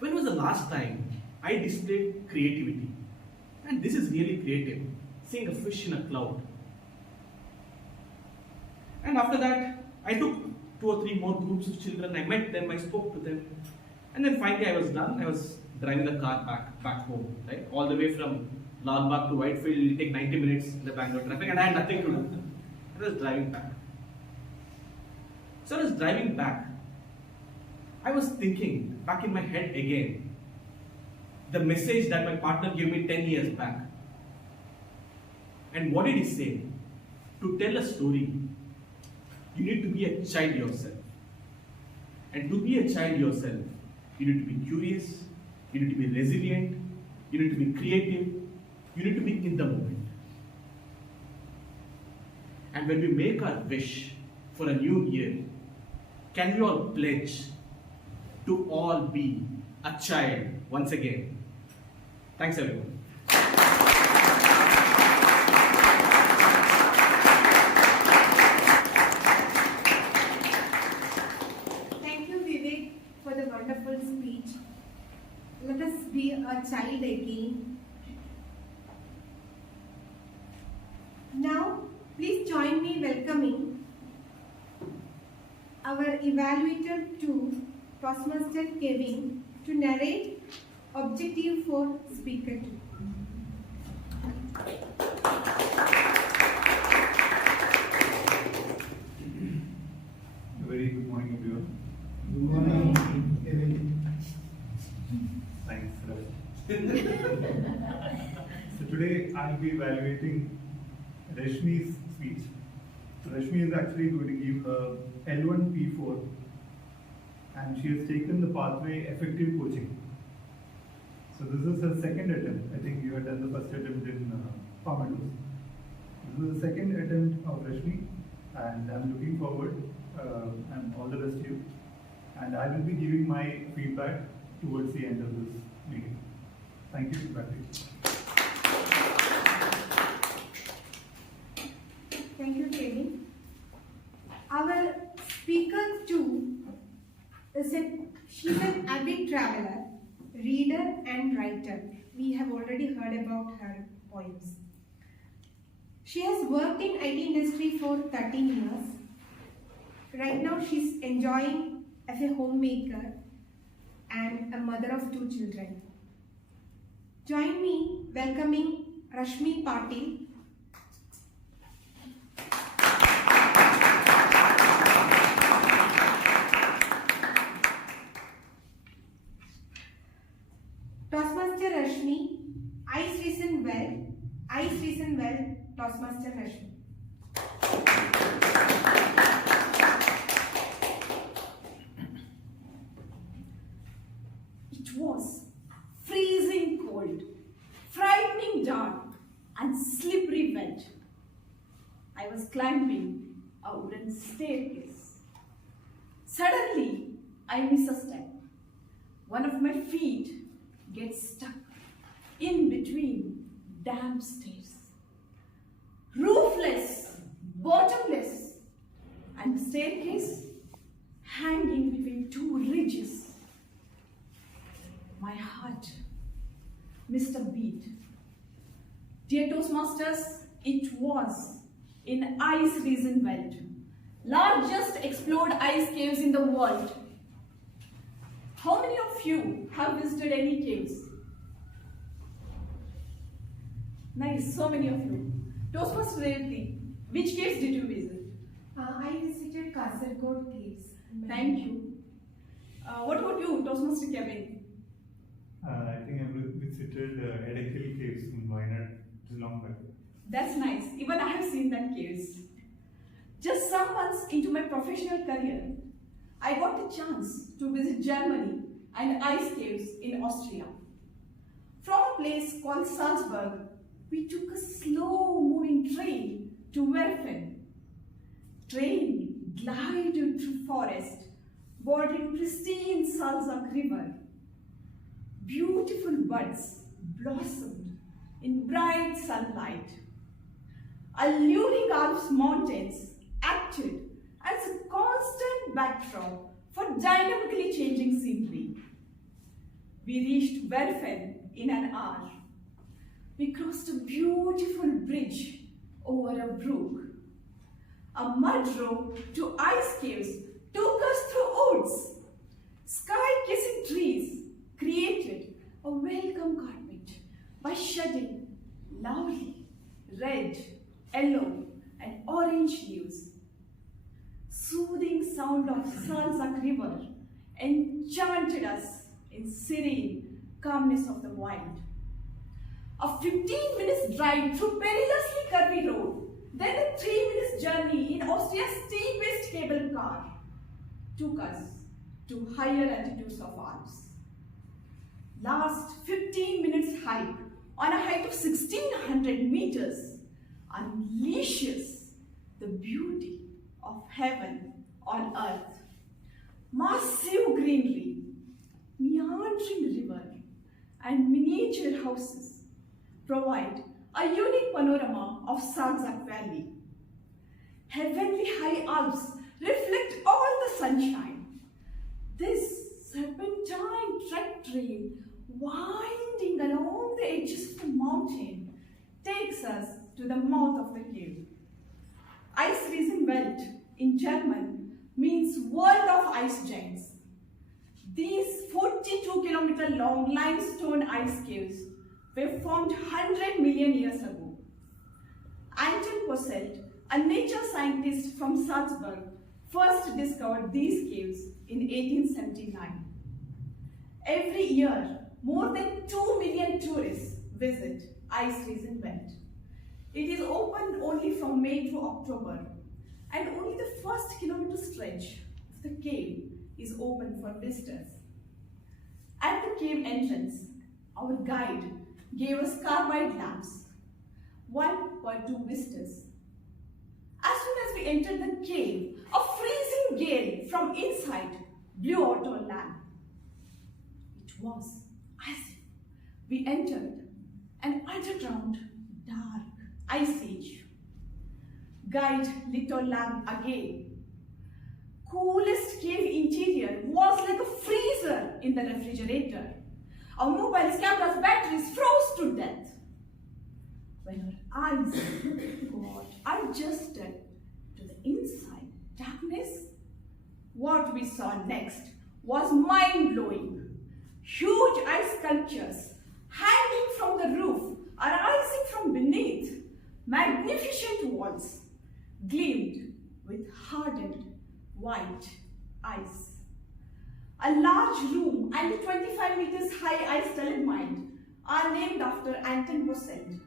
When was the last time I displayed creativity? And this is really creative, seeing a fish in a cloud. And after that, I took 2 or 3 more groups of children. I met them, I spoke to them. And then finally I was done. I was driving the car back home, right? All the way from Lal Bagh to Whitefield, it will take 90 minutes in the Bangalore traffic, and I had nothing to do. I was driving back. So I was driving back. I was thinking back in my head again, the message that my partner gave me 10 years back. And what did he say? To tell a story, you need to be a child yourself. And to be a child yourself, you need to be curious, you need to be resilient, you need to be creative, you need to be in the moment. And when we make our wish for a new year, can we all pledge to all be a child once again? Thanks everyone. Thank you, Vivek, for the wonderful speech. Let us be a child again. Now, please join me welcoming our evaluator 2, Toastmaster Kevin, to narrate Objective for Speaker 2. everyone. Good morning, Kevin. Thanks, Ravi. So today I'll be evaluating Rashmi's speech. So Rashmi is actually going to give her L1P4 and she has taken the pathway effective coaching. So this is her second attempt. I think you had done the first attempt in Palmettos. This is the second attempt of Rashmi and I'm looking forward and all the best to you. And I will be giving my feedback towards the end of this meeting. Thank you. Back to you. Thank you, Kevin. Our speaker 2 she's an avid traveler, reader and writer. We have already heard about her poems. She has worked in IT industry for 13 years. Right now she's enjoying as a homemaker and a mother of 2 children. Join me welcoming Rashmi Patil. Toastmaster Rashmi, eyes listen well, Toastmaster Rashmi. It was freezing cold, frightening dark, and slippery wet. I was climbing a wooden staircase. Suddenly, I miss a step. One of my feet gets stuck in between damp stairs. Roofless, bottomless, and the staircase hanging between 2 ridges. My heart missed a beat. Dear Toastmasters, it was in Ice Riesenwald, largest explored ice caves in the world. How many of you have visited any caves? Nice, so many of you. Toastmaster Revati, which caves did you visit? I visited Kasargod caves. Thank you. What about you, Toastmaster Kevin? I think I visited Edakil Caves in Wayanad. It is long back. That's nice. Even I have seen that caves. Just some months into my professional career, I got the chance to visit Germany and ice caves in Austria. From a place called Salzburg, we took a slow-moving train to Werfen. Train glided through forest, bordering pristine Salzach River. Beautiful buds blossomed in bright sunlight. Alluring Alps mountains acted as a constant backdrop for dynamically changing scenery. We reached Werfen in an hour. We crossed a beautiful bridge over a brook. A mud road to ice caves took us through woods. Sky-kissing trees created a welcome carpet by shedding lovely red, yellow, and orange leaves. Soothing sound of Salzach River enchanted us in serene calmness of the wild. A 15 minutes drive through perilously curvy road, then a 3 minutes journey in Austria's steepest cable car took us to higher altitudes of Alps. Last 15 minutes hike on a height of 1600 meters unleashes the beauty of heaven on earth. Massive greenery, meandering river, and miniature houses provide a unique panorama of Salzach Valley. Heavenly high Alps reflect all the sunshine. This serpentine trek trail winding along the edges of the mountain takes us to the mouth of the cave. Ice Riesenwald in German means world of ice giants. These 42-kilometer long limestone ice caves were formed 100 million years ago. Anton Posselt, a nature scientist from Salzburg, first discovered these caves in 1879. Every year, more than 2 million tourists visit Ice Reason Belt. It is open only from May to October, and only the first kilometer stretch of the cave is open for visitors. At the cave entrance, our guide gave us carbide lamps, one per 2 visitors. As soon as we entered the cave, a freezing gale from inside blew out our lamp. It was as if we entered an underground, dark ice age. Guide lit our lamp again. Coolest cave interior was like a freezer in the refrigerator. Our mobiles, cameras, batteries froze to death. When our eyes got adjusted to the inside darkness, what we saw next was mind-blowing. Huge ice sculptures hanging from the roof, arising from beneath, magnificent walls gleamed with hardened white ice. A large room and a 25 meters high ice stalagmite are named after Anton Bossent.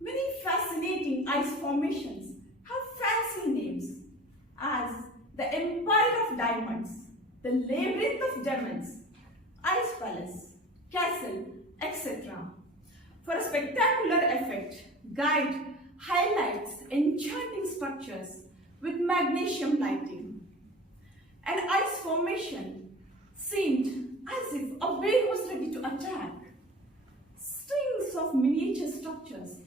Many fascinating ice formations have fancy names as the Empire of Diamonds, the Labyrinth of Demons, Ice Palace, Castle, etc. For a spectacular effect, Guide highlights enchanting structures with magnesium lighting. An ice formation seemed as if a bear was ready to attack. Strings of miniature structures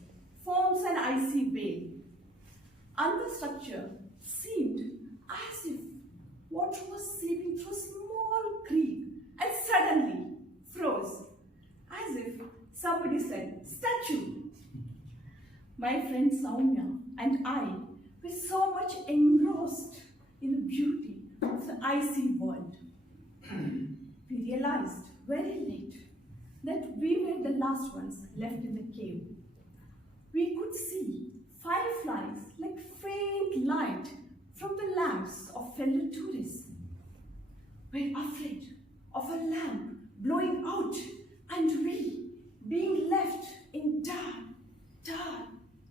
forms an icy veil. Under structure seemed as if water was seeping through a small creek and suddenly froze, as if somebody said, "Statue." My friend Soumya and I were so much engrossed in the beauty of the icy world. We realized very late that we were the last ones left in the cave. We could see fireflies like faint light from the lamps of fellow tourists. We were afraid of a lamp blowing out and we being left in dark,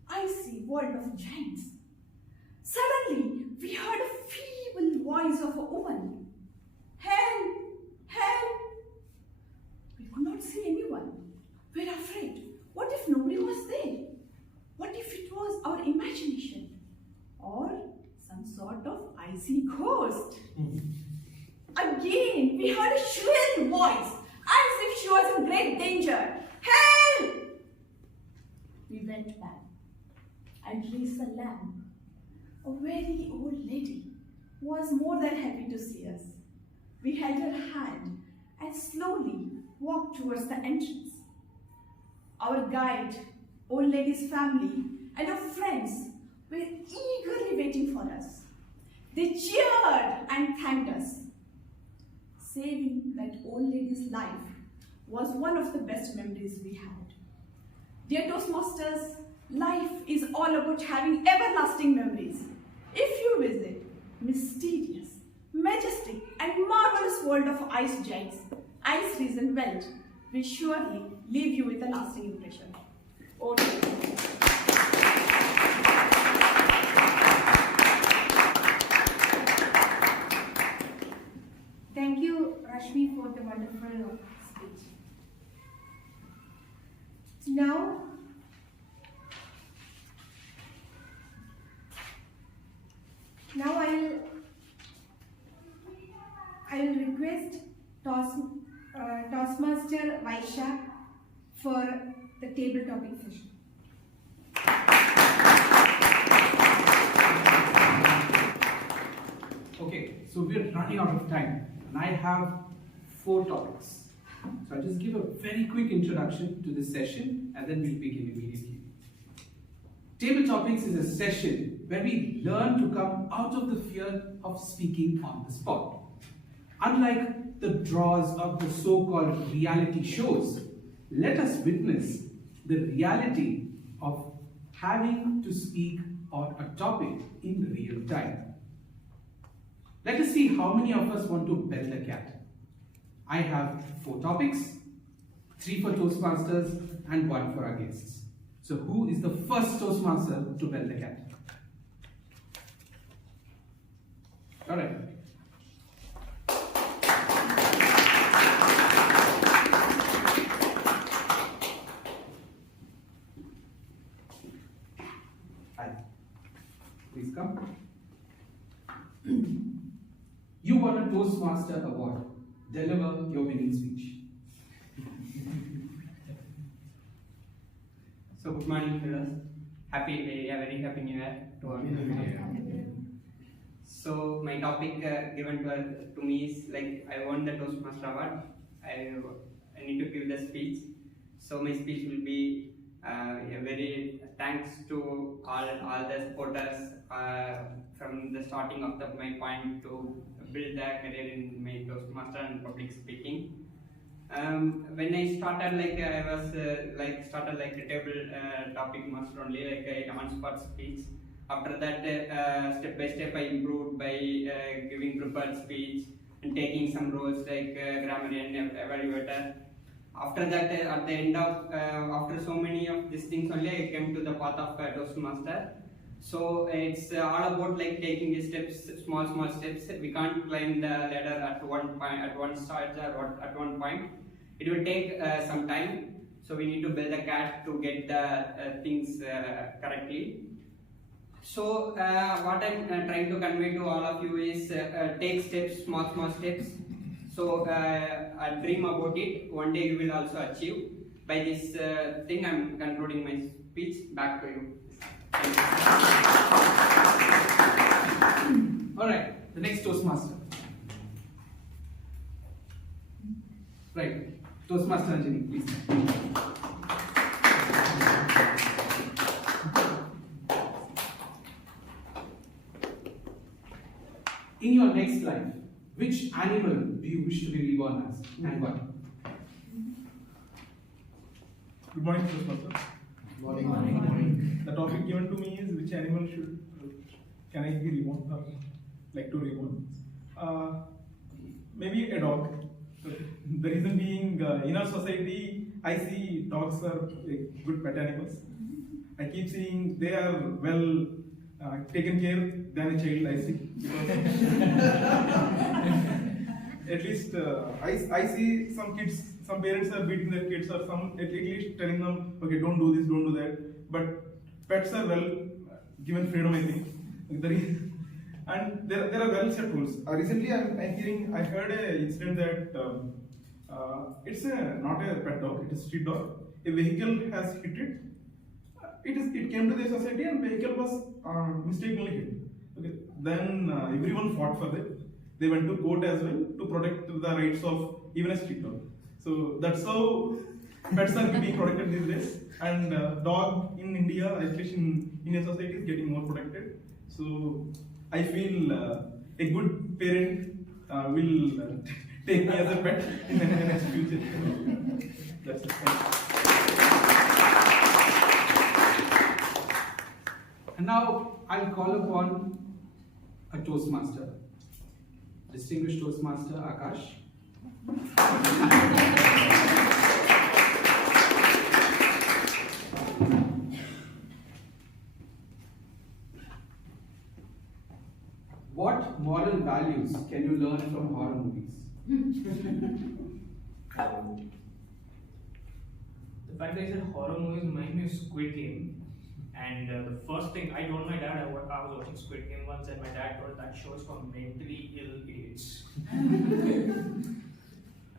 icy world of giants. Suddenly, we heard a feeble voice of a woman. "Help! Help!" We could not see anyone. We were afraid. What if nobody was there? What if it was our imagination? Or some sort of icy ghost? Again, we heard a shrill voice, as if she was in great danger. "Help!" We went back and raised the lamp. A very old lady was more than happy to see us. We held her hand and slowly walked towards the entrance. Our guide, old lady's family, and our friends were eagerly waiting for us. They cheered and thanked us. Saving that old lady's life was one of the best memories we had. Dear Toastmasters, life is all about having everlasting memories. If you visit mysterious, majestic, and marvelous world of ice giants, Ice Reason Belt will surely leave you with a lasting impression. Over to you. Thank you, Rashmi, for the wonderful speech. Now, I will request Toastmaster Vaishak for the table topic session. Okay, so we're running out of time, and I have 4 topics. So I'll just give a very quick introduction to this session, and then we'll begin immediately. Table Topics is a session where we learn to come out of the fear of speaking on the spot. Unlike the draws of the so-called reality shows, let us witness the reality of having to speak on a topic in real time. Let us see how many of us want to belt the cat. I have 4 topics, 3 for Toastmasters and 1 for our guests. So who is the first Toastmaster to belt the cat? All right. Hi. Please come. You won a Toastmaster award. Deliver your winning speech. So good morning, fellows. Very happy New Year to all. So my topic given to me is like I won the Toastmaster award. I need to give the speech. So my speech will be a very thanks to all the supporters from the starting of my point to build a career in my Toastmaster and public speaking. When I started, I was started like a table topic master only, like a on-spot speech. After that, step by step, I improved by giving prepared speech and taking some roles like grammarian, evaluator. After that, at the end of after so many of these things only, I came to the path of Toastmaster. So it's all about like taking the steps, small steps. We can't climb the ladder at one point, at one stage or at one point. It will take some time. So we need to build the cat to get the things correctly. So what I'm trying to convey to all of you is take steps, small steps. So dream about it. One day you will also achieve. By this thing, I'm concluding my speech. Back to you. All right, the next Toastmaster. Right, Toastmaster Anjali, please. In your next life, which animal do you wish to be reborn as and why? Good morning, Toastmaster. Morning. The topic given to me is which animal can I be reborn or like to reborn? Maybe a dog. The reason being, in our society, I see dogs are good pet animals. I keep seeing they are well taken care than a child, I see. At least I see some kids, some parents are beating their kids or some at least telling them, okay, don't do this, don't do that. But pets are well given freedom, I think. And there are well set rules. Recently, I heard an incident that it's not a pet dog, it is a street dog. A vehicle has hit it. It came to the society and vehicle was mistakenly hit. Okay. Then everyone fought for it. They went to court as well to protect the rights of even a street dog. So that's how pets are being protected these days. And dog in India, especially in Indian society, is getting more protected. So I feel a good parent will take me as a pet in the next future. That's it. And now I'll call upon a Toastmaster, distinguished Toastmaster Akash. What moral values can you learn from horror movies? The fact that I said horror movies remind me of Squid Game. And the first thing, I told my dad I was watching Squid Game once, and my dad told that show is for mentally ill idiots.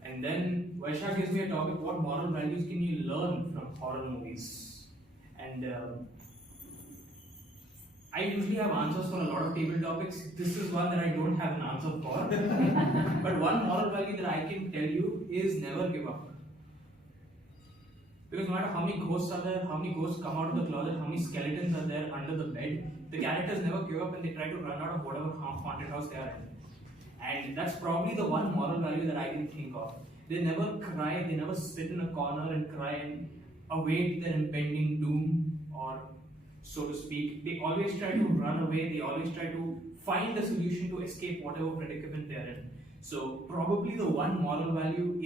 And then Vaishak gives me a topic, what moral values can you learn from horror movies? And I usually have answers for a lot of table topics. This is one that I don't have an answer for. But one moral value that I can tell you is never give up. Because no matter how many ghosts are there, how many ghosts come out of the closet, how many skeletons are there under the bed, the characters never give up and they try to run out of whatever haunted house they are in. And that's probably the one moral value that I can think of. They never cry, they never sit in a corner and cry and await their impending doom, or so to speak. They always try to run away, they always try to find a solution to escape whatever predicament they're in. So probably the one moral value,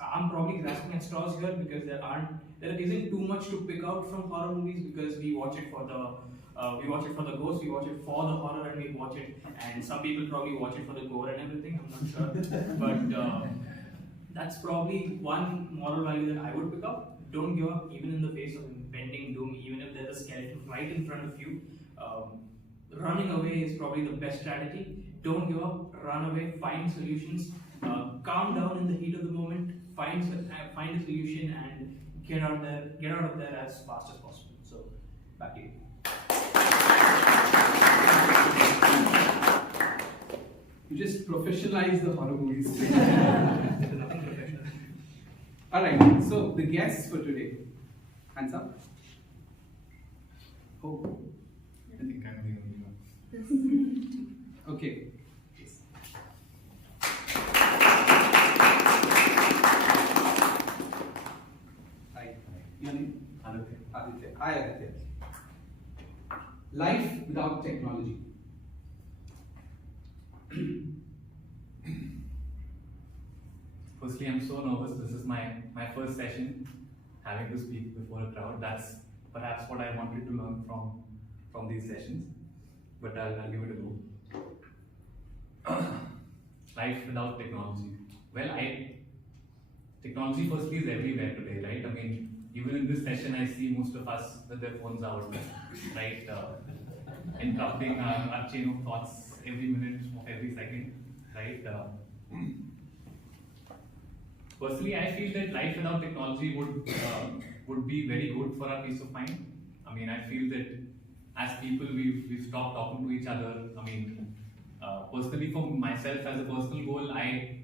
I'm probably grasping at straws here because there isn't too much to pick out from horror movies, because we watch it for the ghost, we watch it for the horror, and we watch it, and some people probably watch it for the gore and everything, I'm not sure. But that's probably one moral value that I would pick up. Don't give up even in the face of impending doom, even if there's a skeleton right in front of you. Running away is probably the best strategy. Don't give up, run away, find solutions, calm down in the heat of the moment, find a solution, and get out of there as fast as possible. So, back to you. You just professionalize the horror movies. Alright, so the guests for today. Hands up. Oh. I think I'm the only one. Okay. Hi. Your name? Aditya. Aditya. Hi, Aditya. Life without technology. Firstly, I'm so nervous. This is my first session, having to speak before a crowd. That's perhaps what I wanted to learn from these sessions, but I'll give it a go. Life without technology. Well, technology firstly is everywhere today, right? I mean, even in this session, I see most of us with their phones out, right? Interrupting our chain of thoughts every minute of every second, right? Personally, I feel that life without technology would be very good for our peace of mind. I mean, I feel that as people, we've stopped talking to each other. I mean, personally, for myself as a personal goal, I've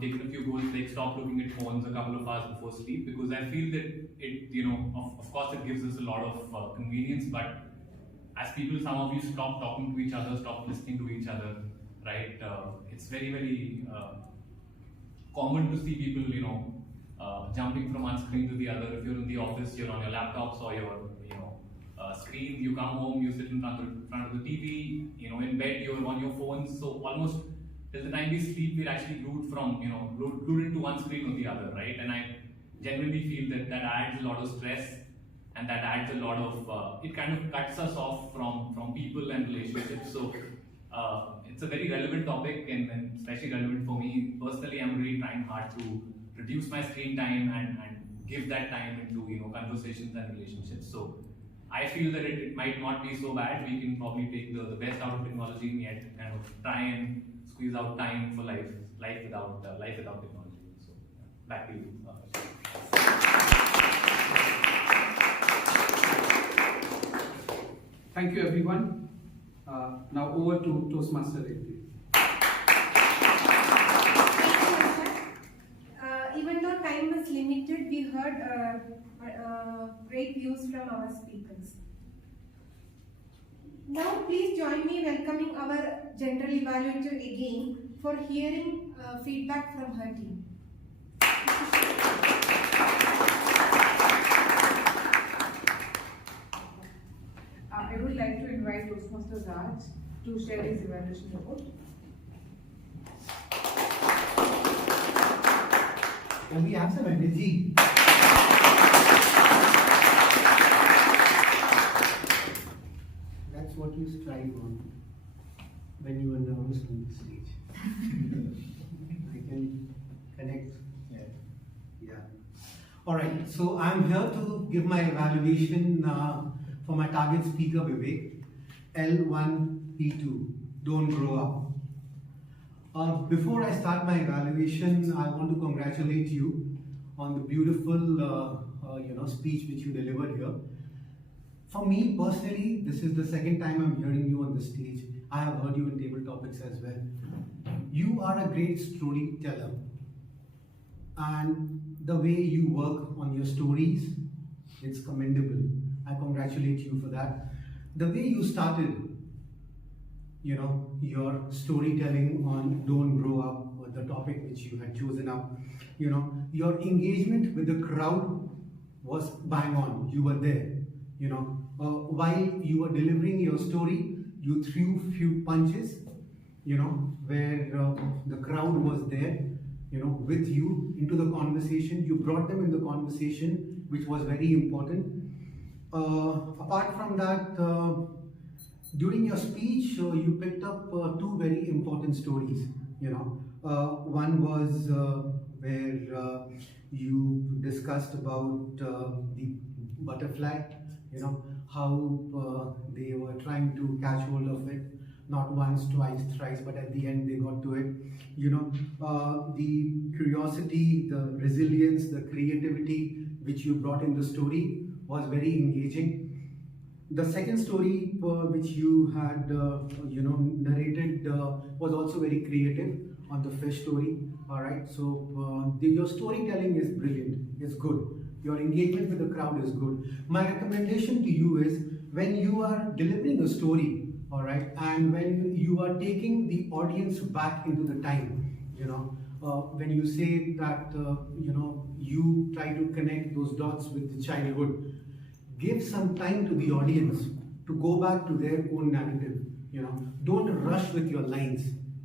taken a few goals, like stop looking at phones a couple of hours before sleep, because I feel that it, of course, it gives us a lot of convenience, but as people, some of you stop talking to each other, stop listening to each other, right? It's very, very common to see people, jumping from one screen to the other. If you're in the office, you're on your laptops or your, screen. You come home, you sit in front of the TV. In bed, you're on your phones. So almost till the time we sleep, we're actually glued into one screen or the other, right? And I genuinely feel that adds a lot of stress, and that adds a lot of, it kind of cuts us off from people and relationships. So it's a very relevant topic, and especially relevant for me. Personally, I'm really trying hard to reduce my screen time and give that time into conversations and relationships. So I feel that it might not be so bad. We can probably take the best out of technology and yet kind of try and squeeze out time for life without technology. So back to you. Thank you, everyone. Now over to Toastmaster Reddy. Even though time was limited, we heard great views from our speakers. Now please join me welcoming our general evaluator again for hearing feedback from her team. I would like to invite Toastmaster Raj to share his evaluation report. Can we have some energy? That's what you strive on when you are nervous on the stage. I can connect. Yeah. All right. So I'm here to give my evaluation for my target speaker, Vivek, L1P2. Don't grow up. Before I start my evaluation, I want to congratulate you on the beautiful, speech which you delivered here. For me personally, this is the second time I'm hearing you on the stage. I have heard you in table topics as well. You are a great storyteller, and the way you work on your stories, it's commendable. I congratulate you for that. The way you started, your storytelling on Don't Grow Up, or the topic which you had chosen up, your engagement with the crowd was bang on. You were there, while you were delivering your story, you threw few punches, where the crowd was there, with you into the conversation. You brought them in the conversation, which was very important. Apart from that, during your speech, you picked up two very important stories. One was where you discussed about the butterfly, how they were trying to catch hold of it, not once, twice, thrice, but at the end they got to it. The curiosity, the resilience, the creativity which you brought in the story was very engaging. The second story which you had, narrated was also very creative on the fish story. All right, so your storytelling is brilliant. It's good. Your engagement with the crowd is good. My recommendation to you is when you are delivering a story, all right, and when you are taking the audience back into the time, when you say that, you try to connect those dots with the childhood, give some time to the audience to go back to their own narrative. Don't rush with your lines.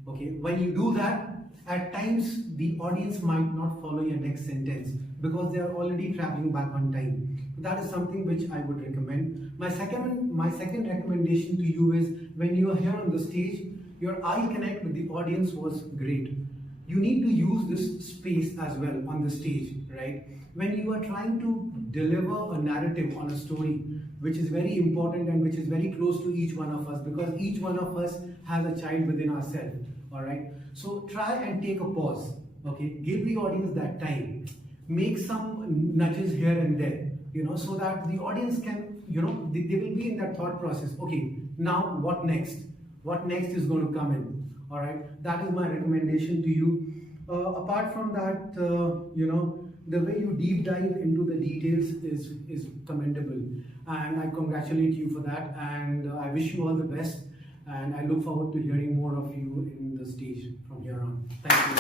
Okay, when you do that, at times the audience might not follow your next sentence because they are already traveling back on time. That is something which I would recommend. My second recommendation to you is when you are here on the stage, your eye connect with the audience was great. You need to use this space as well on the stage, right? When you are trying to deliver a narrative on a story, which is very important and which is very close to each one of us, because each one of us has a child within ourselves, all right? So try and take a pause, okay? Give the audience that time. Make some nudges here and there, so that the audience can, they will be in that thought process. Okay, now what next? What next is going to come in? All right, that is my recommendation to you. Apart from that, the way you deep dive into the details is commendable, and I congratulate you for that, and I wish you all the best, and I look forward to hearing more of you in the stage from here on. Thank you.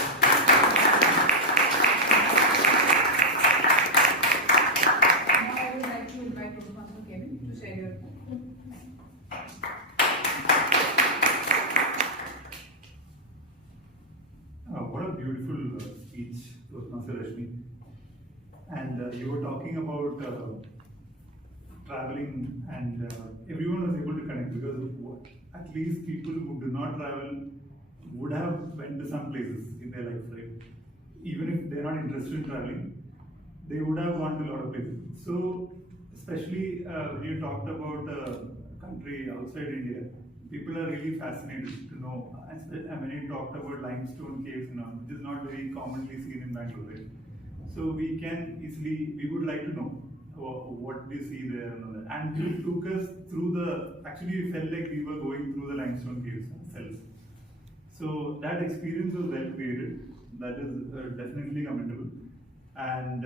Now I would like to invite Toastmaster Kevin to share your What a beautiful speech, Toastmaster Rashmi. And you were talking about traveling, and everyone was able to connect because at least people who do not travel would have went to some places in their life, right? Even if they're not interested in traveling, they would have gone to a lot of places. So, especially when you talked about a country outside India, people are really fascinated to know. And when you talked about limestone caves and all, which is not very commonly seen in Bangalore, right? So we would like to know what do you see there and all that. And you took us through actually we felt like we were going through the limestone caves ourselves. So that experience was well created. That is definitely commendable. And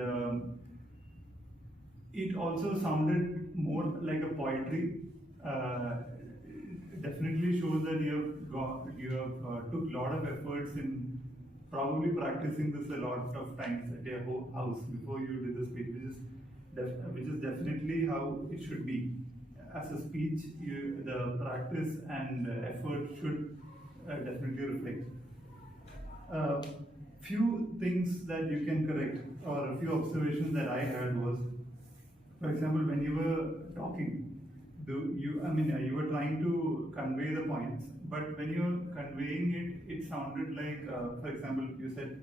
it also sounded more like a poetry. It definitely shows that you have took a lot of efforts in probably practicing this a lot of times at your house before you did the speech, which is definitely how it should be. As a speech, the practice and effort should definitely reflect. Few things that you can correct, or a few observations that I had was, for example, when you were talking, you were trying to convey the points, but when you're conveying it, it sounded like, for example, you said,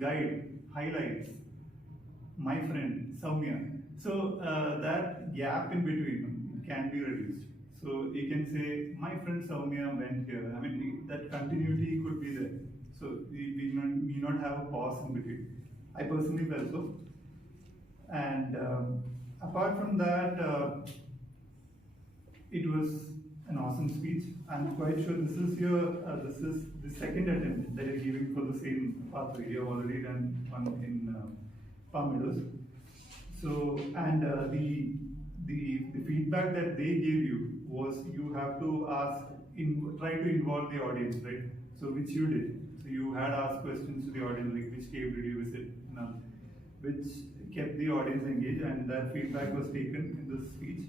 guide, highlights, my friend, Soumya. So that gap in between can be reduced. So you can say, my friend Soumya went here. That continuity could be there. So we need not have a pause in between. I personally felt so. And apart from that, it was an awesome speech. I'm quite sure this is the second attempt that you're giving for the same pathway. You have already done one in Palm Meadows. So, and the feedback that they gave you was you have to try to involve the audience, right? So which you did. So you had asked questions to the audience, like which cave did you visit, which kept the audience engaged, and that feedback was taken in the speech.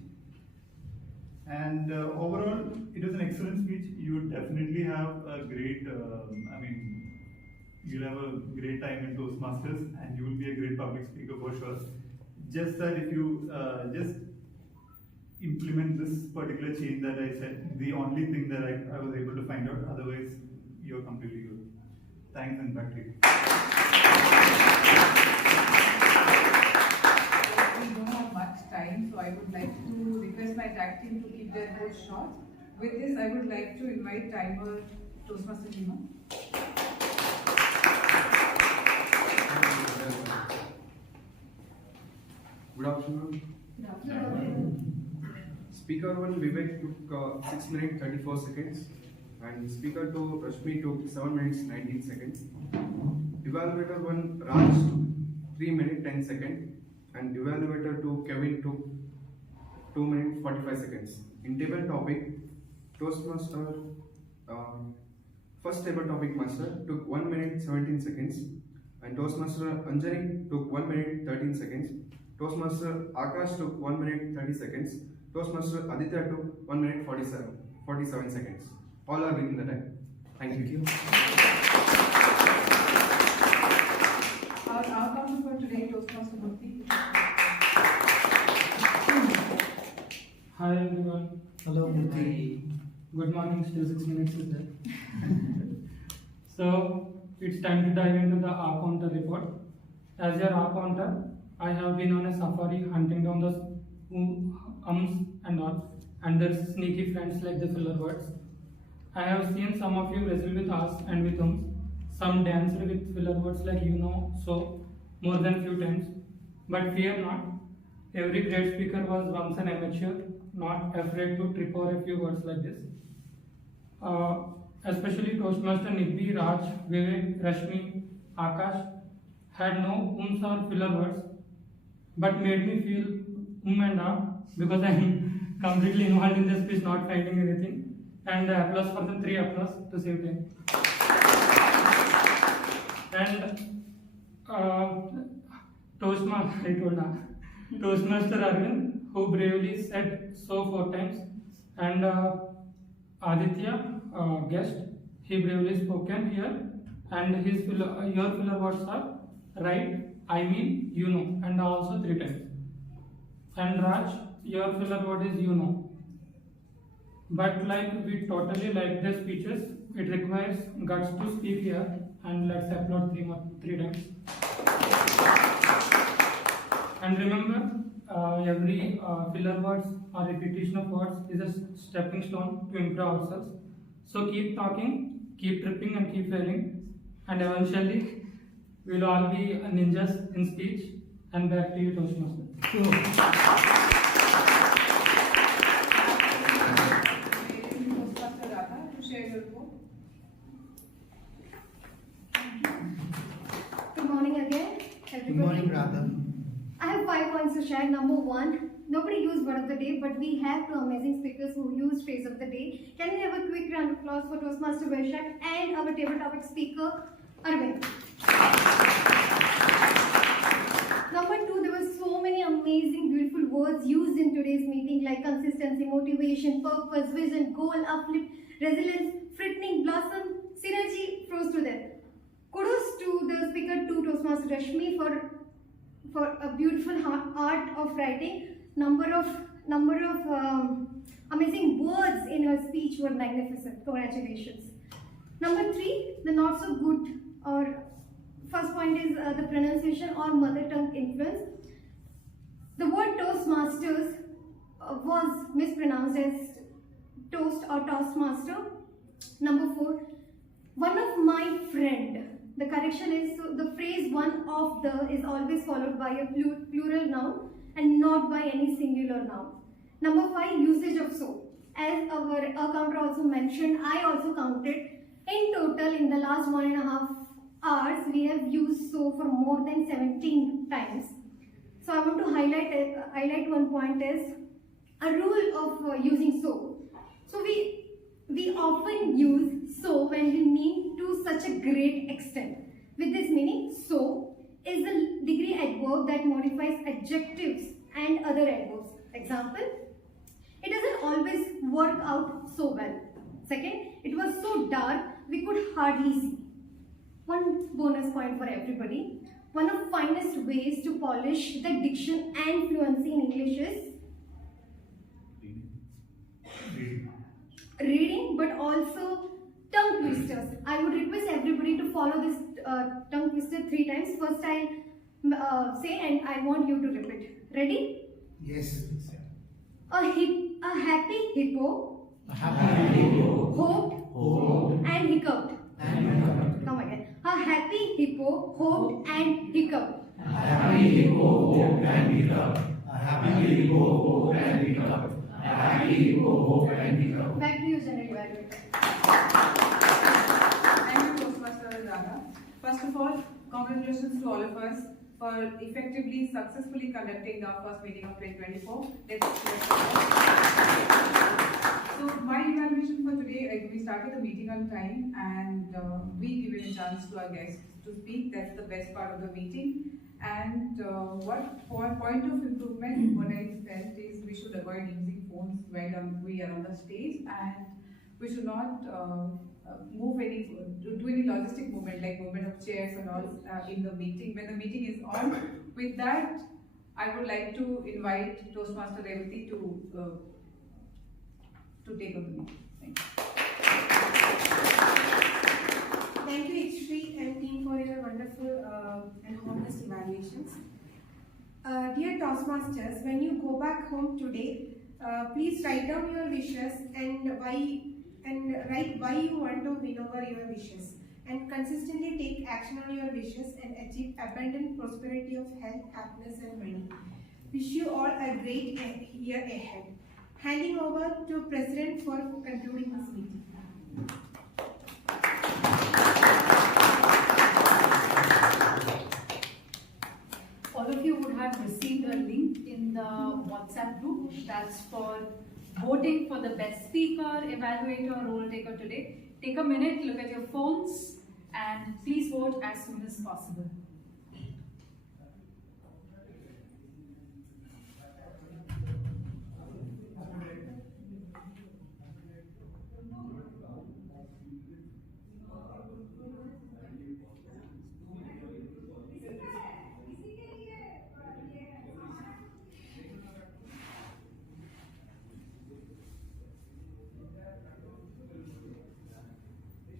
And overall, it was an excellent speech. You would definitely have a great, you'll have a great time in Toastmasters and you will be a great public speaker for sure. Just that if you just implement this particular change that I said, the only thing that I was able to find out, otherwise you're completely good. Thanks and back to you. We don't have much time, so I would like to request my tag team to keep their votes short. With this, I would like to invite timer Toastmaster Nima. Good afternoon. Speaker 1 Vivek took 6 minutes 34 seconds and speaker 2 Rashmi took 7 minutes 19 seconds. Evaluator 1 Raj took 3 minutes 10 seconds and evaluator 2 Kevin took 2 minutes 45 seconds. In table topic, Toastmaster, first table topic master took 1 minute 17 seconds and Toastmaster Anjani took 1 minute 13 seconds. Toastmaster Akash took 1 minute 30 seconds. Toastmaster Aditya took 1 minute 47 seconds. All are within the time. Thank you. Our counter for today, Toastmaster Murthy. Hi everyone. Hello Murthy. Good morning, still 6 minutes is there. So it's time to dive into the R counter report. As your R counter, I have been on a safari hunting down the ums and all, and there's sneaky friends like the filler words. I have seen some of you wrestle with us and with ums, some danced with filler words like you know, so more than few times. But fear not, every great speaker was once an amateur, not afraid to trip over a few words like this. Especially Toastmaster Nidhi, Raj, Vivek, Rashmi, Akash had no ums or filler words, but made me feel and because I am completely involved in this speech, not finding anything. And applause for the 3 applause to save time. And Toastmaster Arvind, who bravely said so 4 times, and Aditya, guest, he bravely spoken here, and his your filler words are right, I mean, you know, and also 3 times. And Raj, your filler word is you know. But like we totally like the speeches, it requires guts to speak here, and let's applaud 3 times. And remember, every filler words or repetition of words is a stepping stone to improve ourselves. So keep talking, keep tripping and keep failing, and eventually we'll all be ninjas in speech. And back to you, Toastmaster. Toastmaster Radha to share your report. Good morning again, everybody. Good morning, Radha. I have 5 points to share. Number 1, nobody used word of the day, but we have 2 amazing speakers who used phrase of the day. Can we have a quick round of applause for Toastmaster Vaishak and our table topic speaker, Arvind? Number 2, there were so many amazing, beautiful words used in today's meeting like consistency, motivation, purpose, vision, goal, uplift, resilience, frightening, blossom, synergy, froze to death. Kudos to the speaker, to Toastmaster Rashmi for a beautiful art of writing. Number of amazing words in her speech were magnificent. Congratulations. Number 3, the not so good, or first point is the pronunciation or mother tongue influence. The word Toastmasters was mispronounced as toast or Toastmaster. Number 4, one of my friend. The correction is, so the phrase one of the is always followed by a plural noun and not by any singular noun. Number 5, usage of so. As our counter also mentioned, I also counted. In total, in the last 1.5 hours, we have used so for more than 17 times. So I want to highlight one point is a rule of using so. So we often use so when we mean to such a great extent. With this meaning, so is a degree adverb that modifies adjectives and other adverbs. Example, it doesn't always work out so well. Second, it was so dark we could hardly see. One bonus point for everybody. One of the finest ways to polish the diction and fluency in English is reading, but also tongue twisters. I would request everybody to follow this tongue twister 3 times. First I'll say and I want you to repeat. Ready? Yes. A happy hippo. Hoped and hiccuped. Come again. A happy hippo hoped and hiccuped. Back to you, General Evaluator. Thank you, Toastmaster Radha. First of all, congratulations to all of us for effectively, successfully conducting our first meeting of 2024. So my evaluation for today, we started the meeting on time and we given a chance to our guests to speak. That's the best part of the meeting. And for point of improvement, what I felt is we should avoid using phones while we are on the stage, and we should not do any logistic movement like movement of chairs and all in the meeting. When the meeting is on, with that, I would like to invite Toastmaster Revati to take over the meeting. Thank you. Thank you, Ikshri and team, for your wonderful and honest evaluations. Dear Toastmasters, when you go back home today, please write down your wishes and write why you want to win over your wishes, and consistently take action on your wishes and achieve abundant prosperity of health, happiness and money. Wish you all a great year ahead. Handing over to President for concluding this meeting. All of you would have received a link in the WhatsApp group. That's for voting for the best speaker, evaluator, role taker today. Take a minute, look at your phones, and please vote as soon as possible.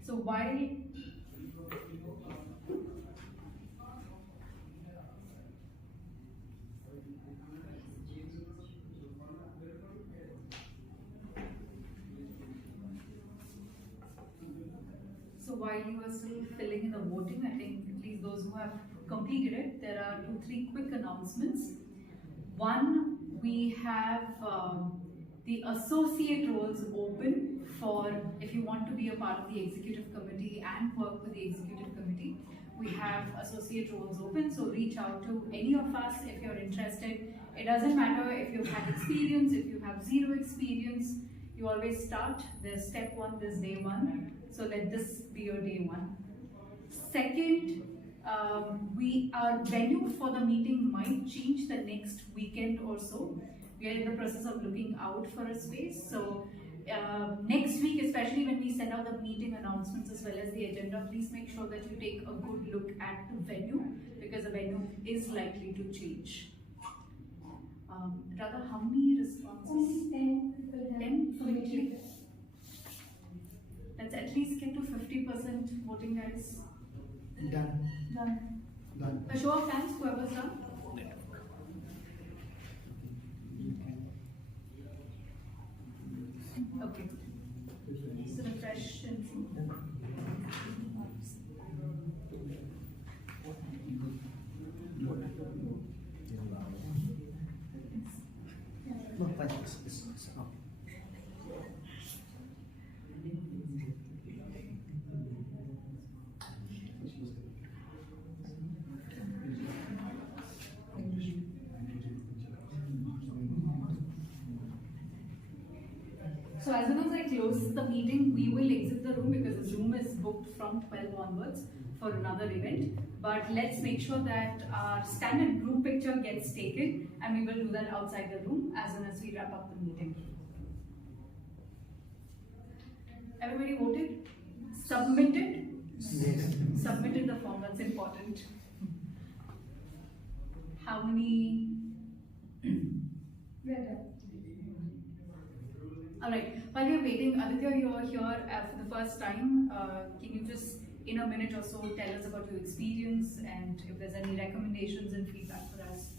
So while you are still filling in the voting, I think at least those who have completed it, there are 2-3 quick announcements. One, we have the associate roles open for if you want to be a part of the executive committee and work with the executive committee. We have associate roles open, so reach out to any of us if you're interested. It doesn't matter if you've had experience, if you have 0 experience, you always start. There's step 1, there's day 1. So let this be your day 1. Second, our venue for the meeting might change the next weekend or so. We are in the process of looking out for a space. So next week, especially when we send out the meeting announcements as well as the agenda, please make sure that you take a good look at the venue, because the venue is likely to change. Radha, how many responses? Only 10 people have 10? committed. Let's at least get to 50% voting, guys. Done. Done. A show of hands, whoever's done. Okay. So refresh and see. No, thanks. No. So as soon as I close the meeting, we will exit the room because the Zoom is booked from 12 onwards for another event. But let's make sure that our standard group picture gets taken, and we will do that outside the room as soon as we wrap up the meeting. Everybody voted? Submitted? Yes. Submitted the form, that's important. How many? Alright, while you're waiting, Aditya, you're here for the first time. Can you just, in a minute or so, tell us about your experience and if there's any recommendations and feedback for us?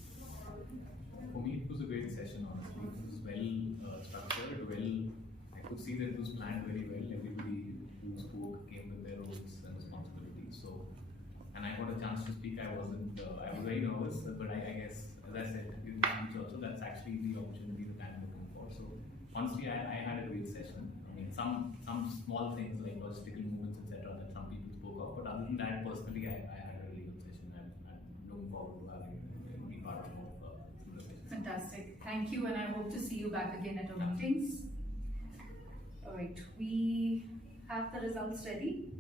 For me, it was a great session, honestly. It was well structured, I could see that it was planned very well. Everybody who spoke came with their roles and responsibilities. So, and I got a chance to speak. I was very nervous, but I guess, as I said, in the speech also, that's actually the opportunity that I'm looking for. So, honestly, I had a great session. I mean, some small things like logistical movements, etc., that some people spoke of, but other than that, personally, I had a really good session. I'm looking forward to having be part of similar sessions. Fantastic. Thank you, and I hope to see you back again at our meetings. Alright, we have the results ready.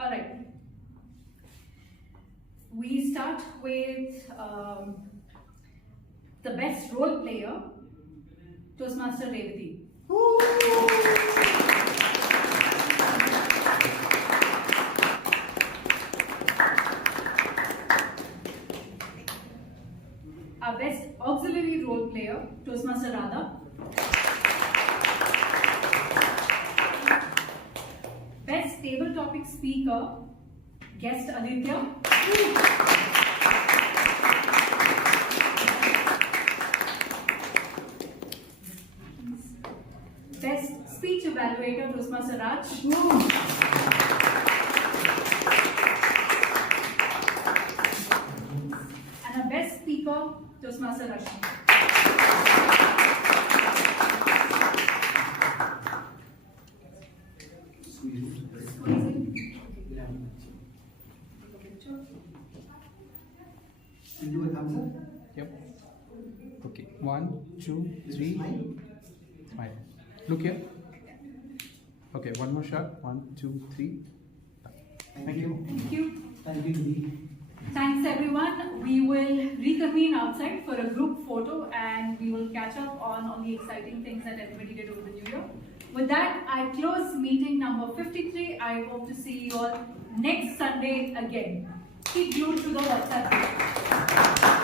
Alright. We start with the best role player, Toastmaster Revati. Our best auxiliary role player, Toastmaster Radha. Best table topic speaker, guest Aditya. Best speech evaluator, Toastmaster Raj. And our best speaker, Toastmaster Rashmi. And do a thumbs up. Yep. Okay. 1, 2, 3. Smile. Look here. Okay, one more shot. 1, 2, 3. Thank you. Thank you. Thank you, Dee. Thanks everyone. We will reconvene outside for a group photo and we will catch up on all the exciting things that everybody did over the New Year. With that, I close meeting number 53. I hope to see you all next Sunday again. Keep glued to the WhatsApp group.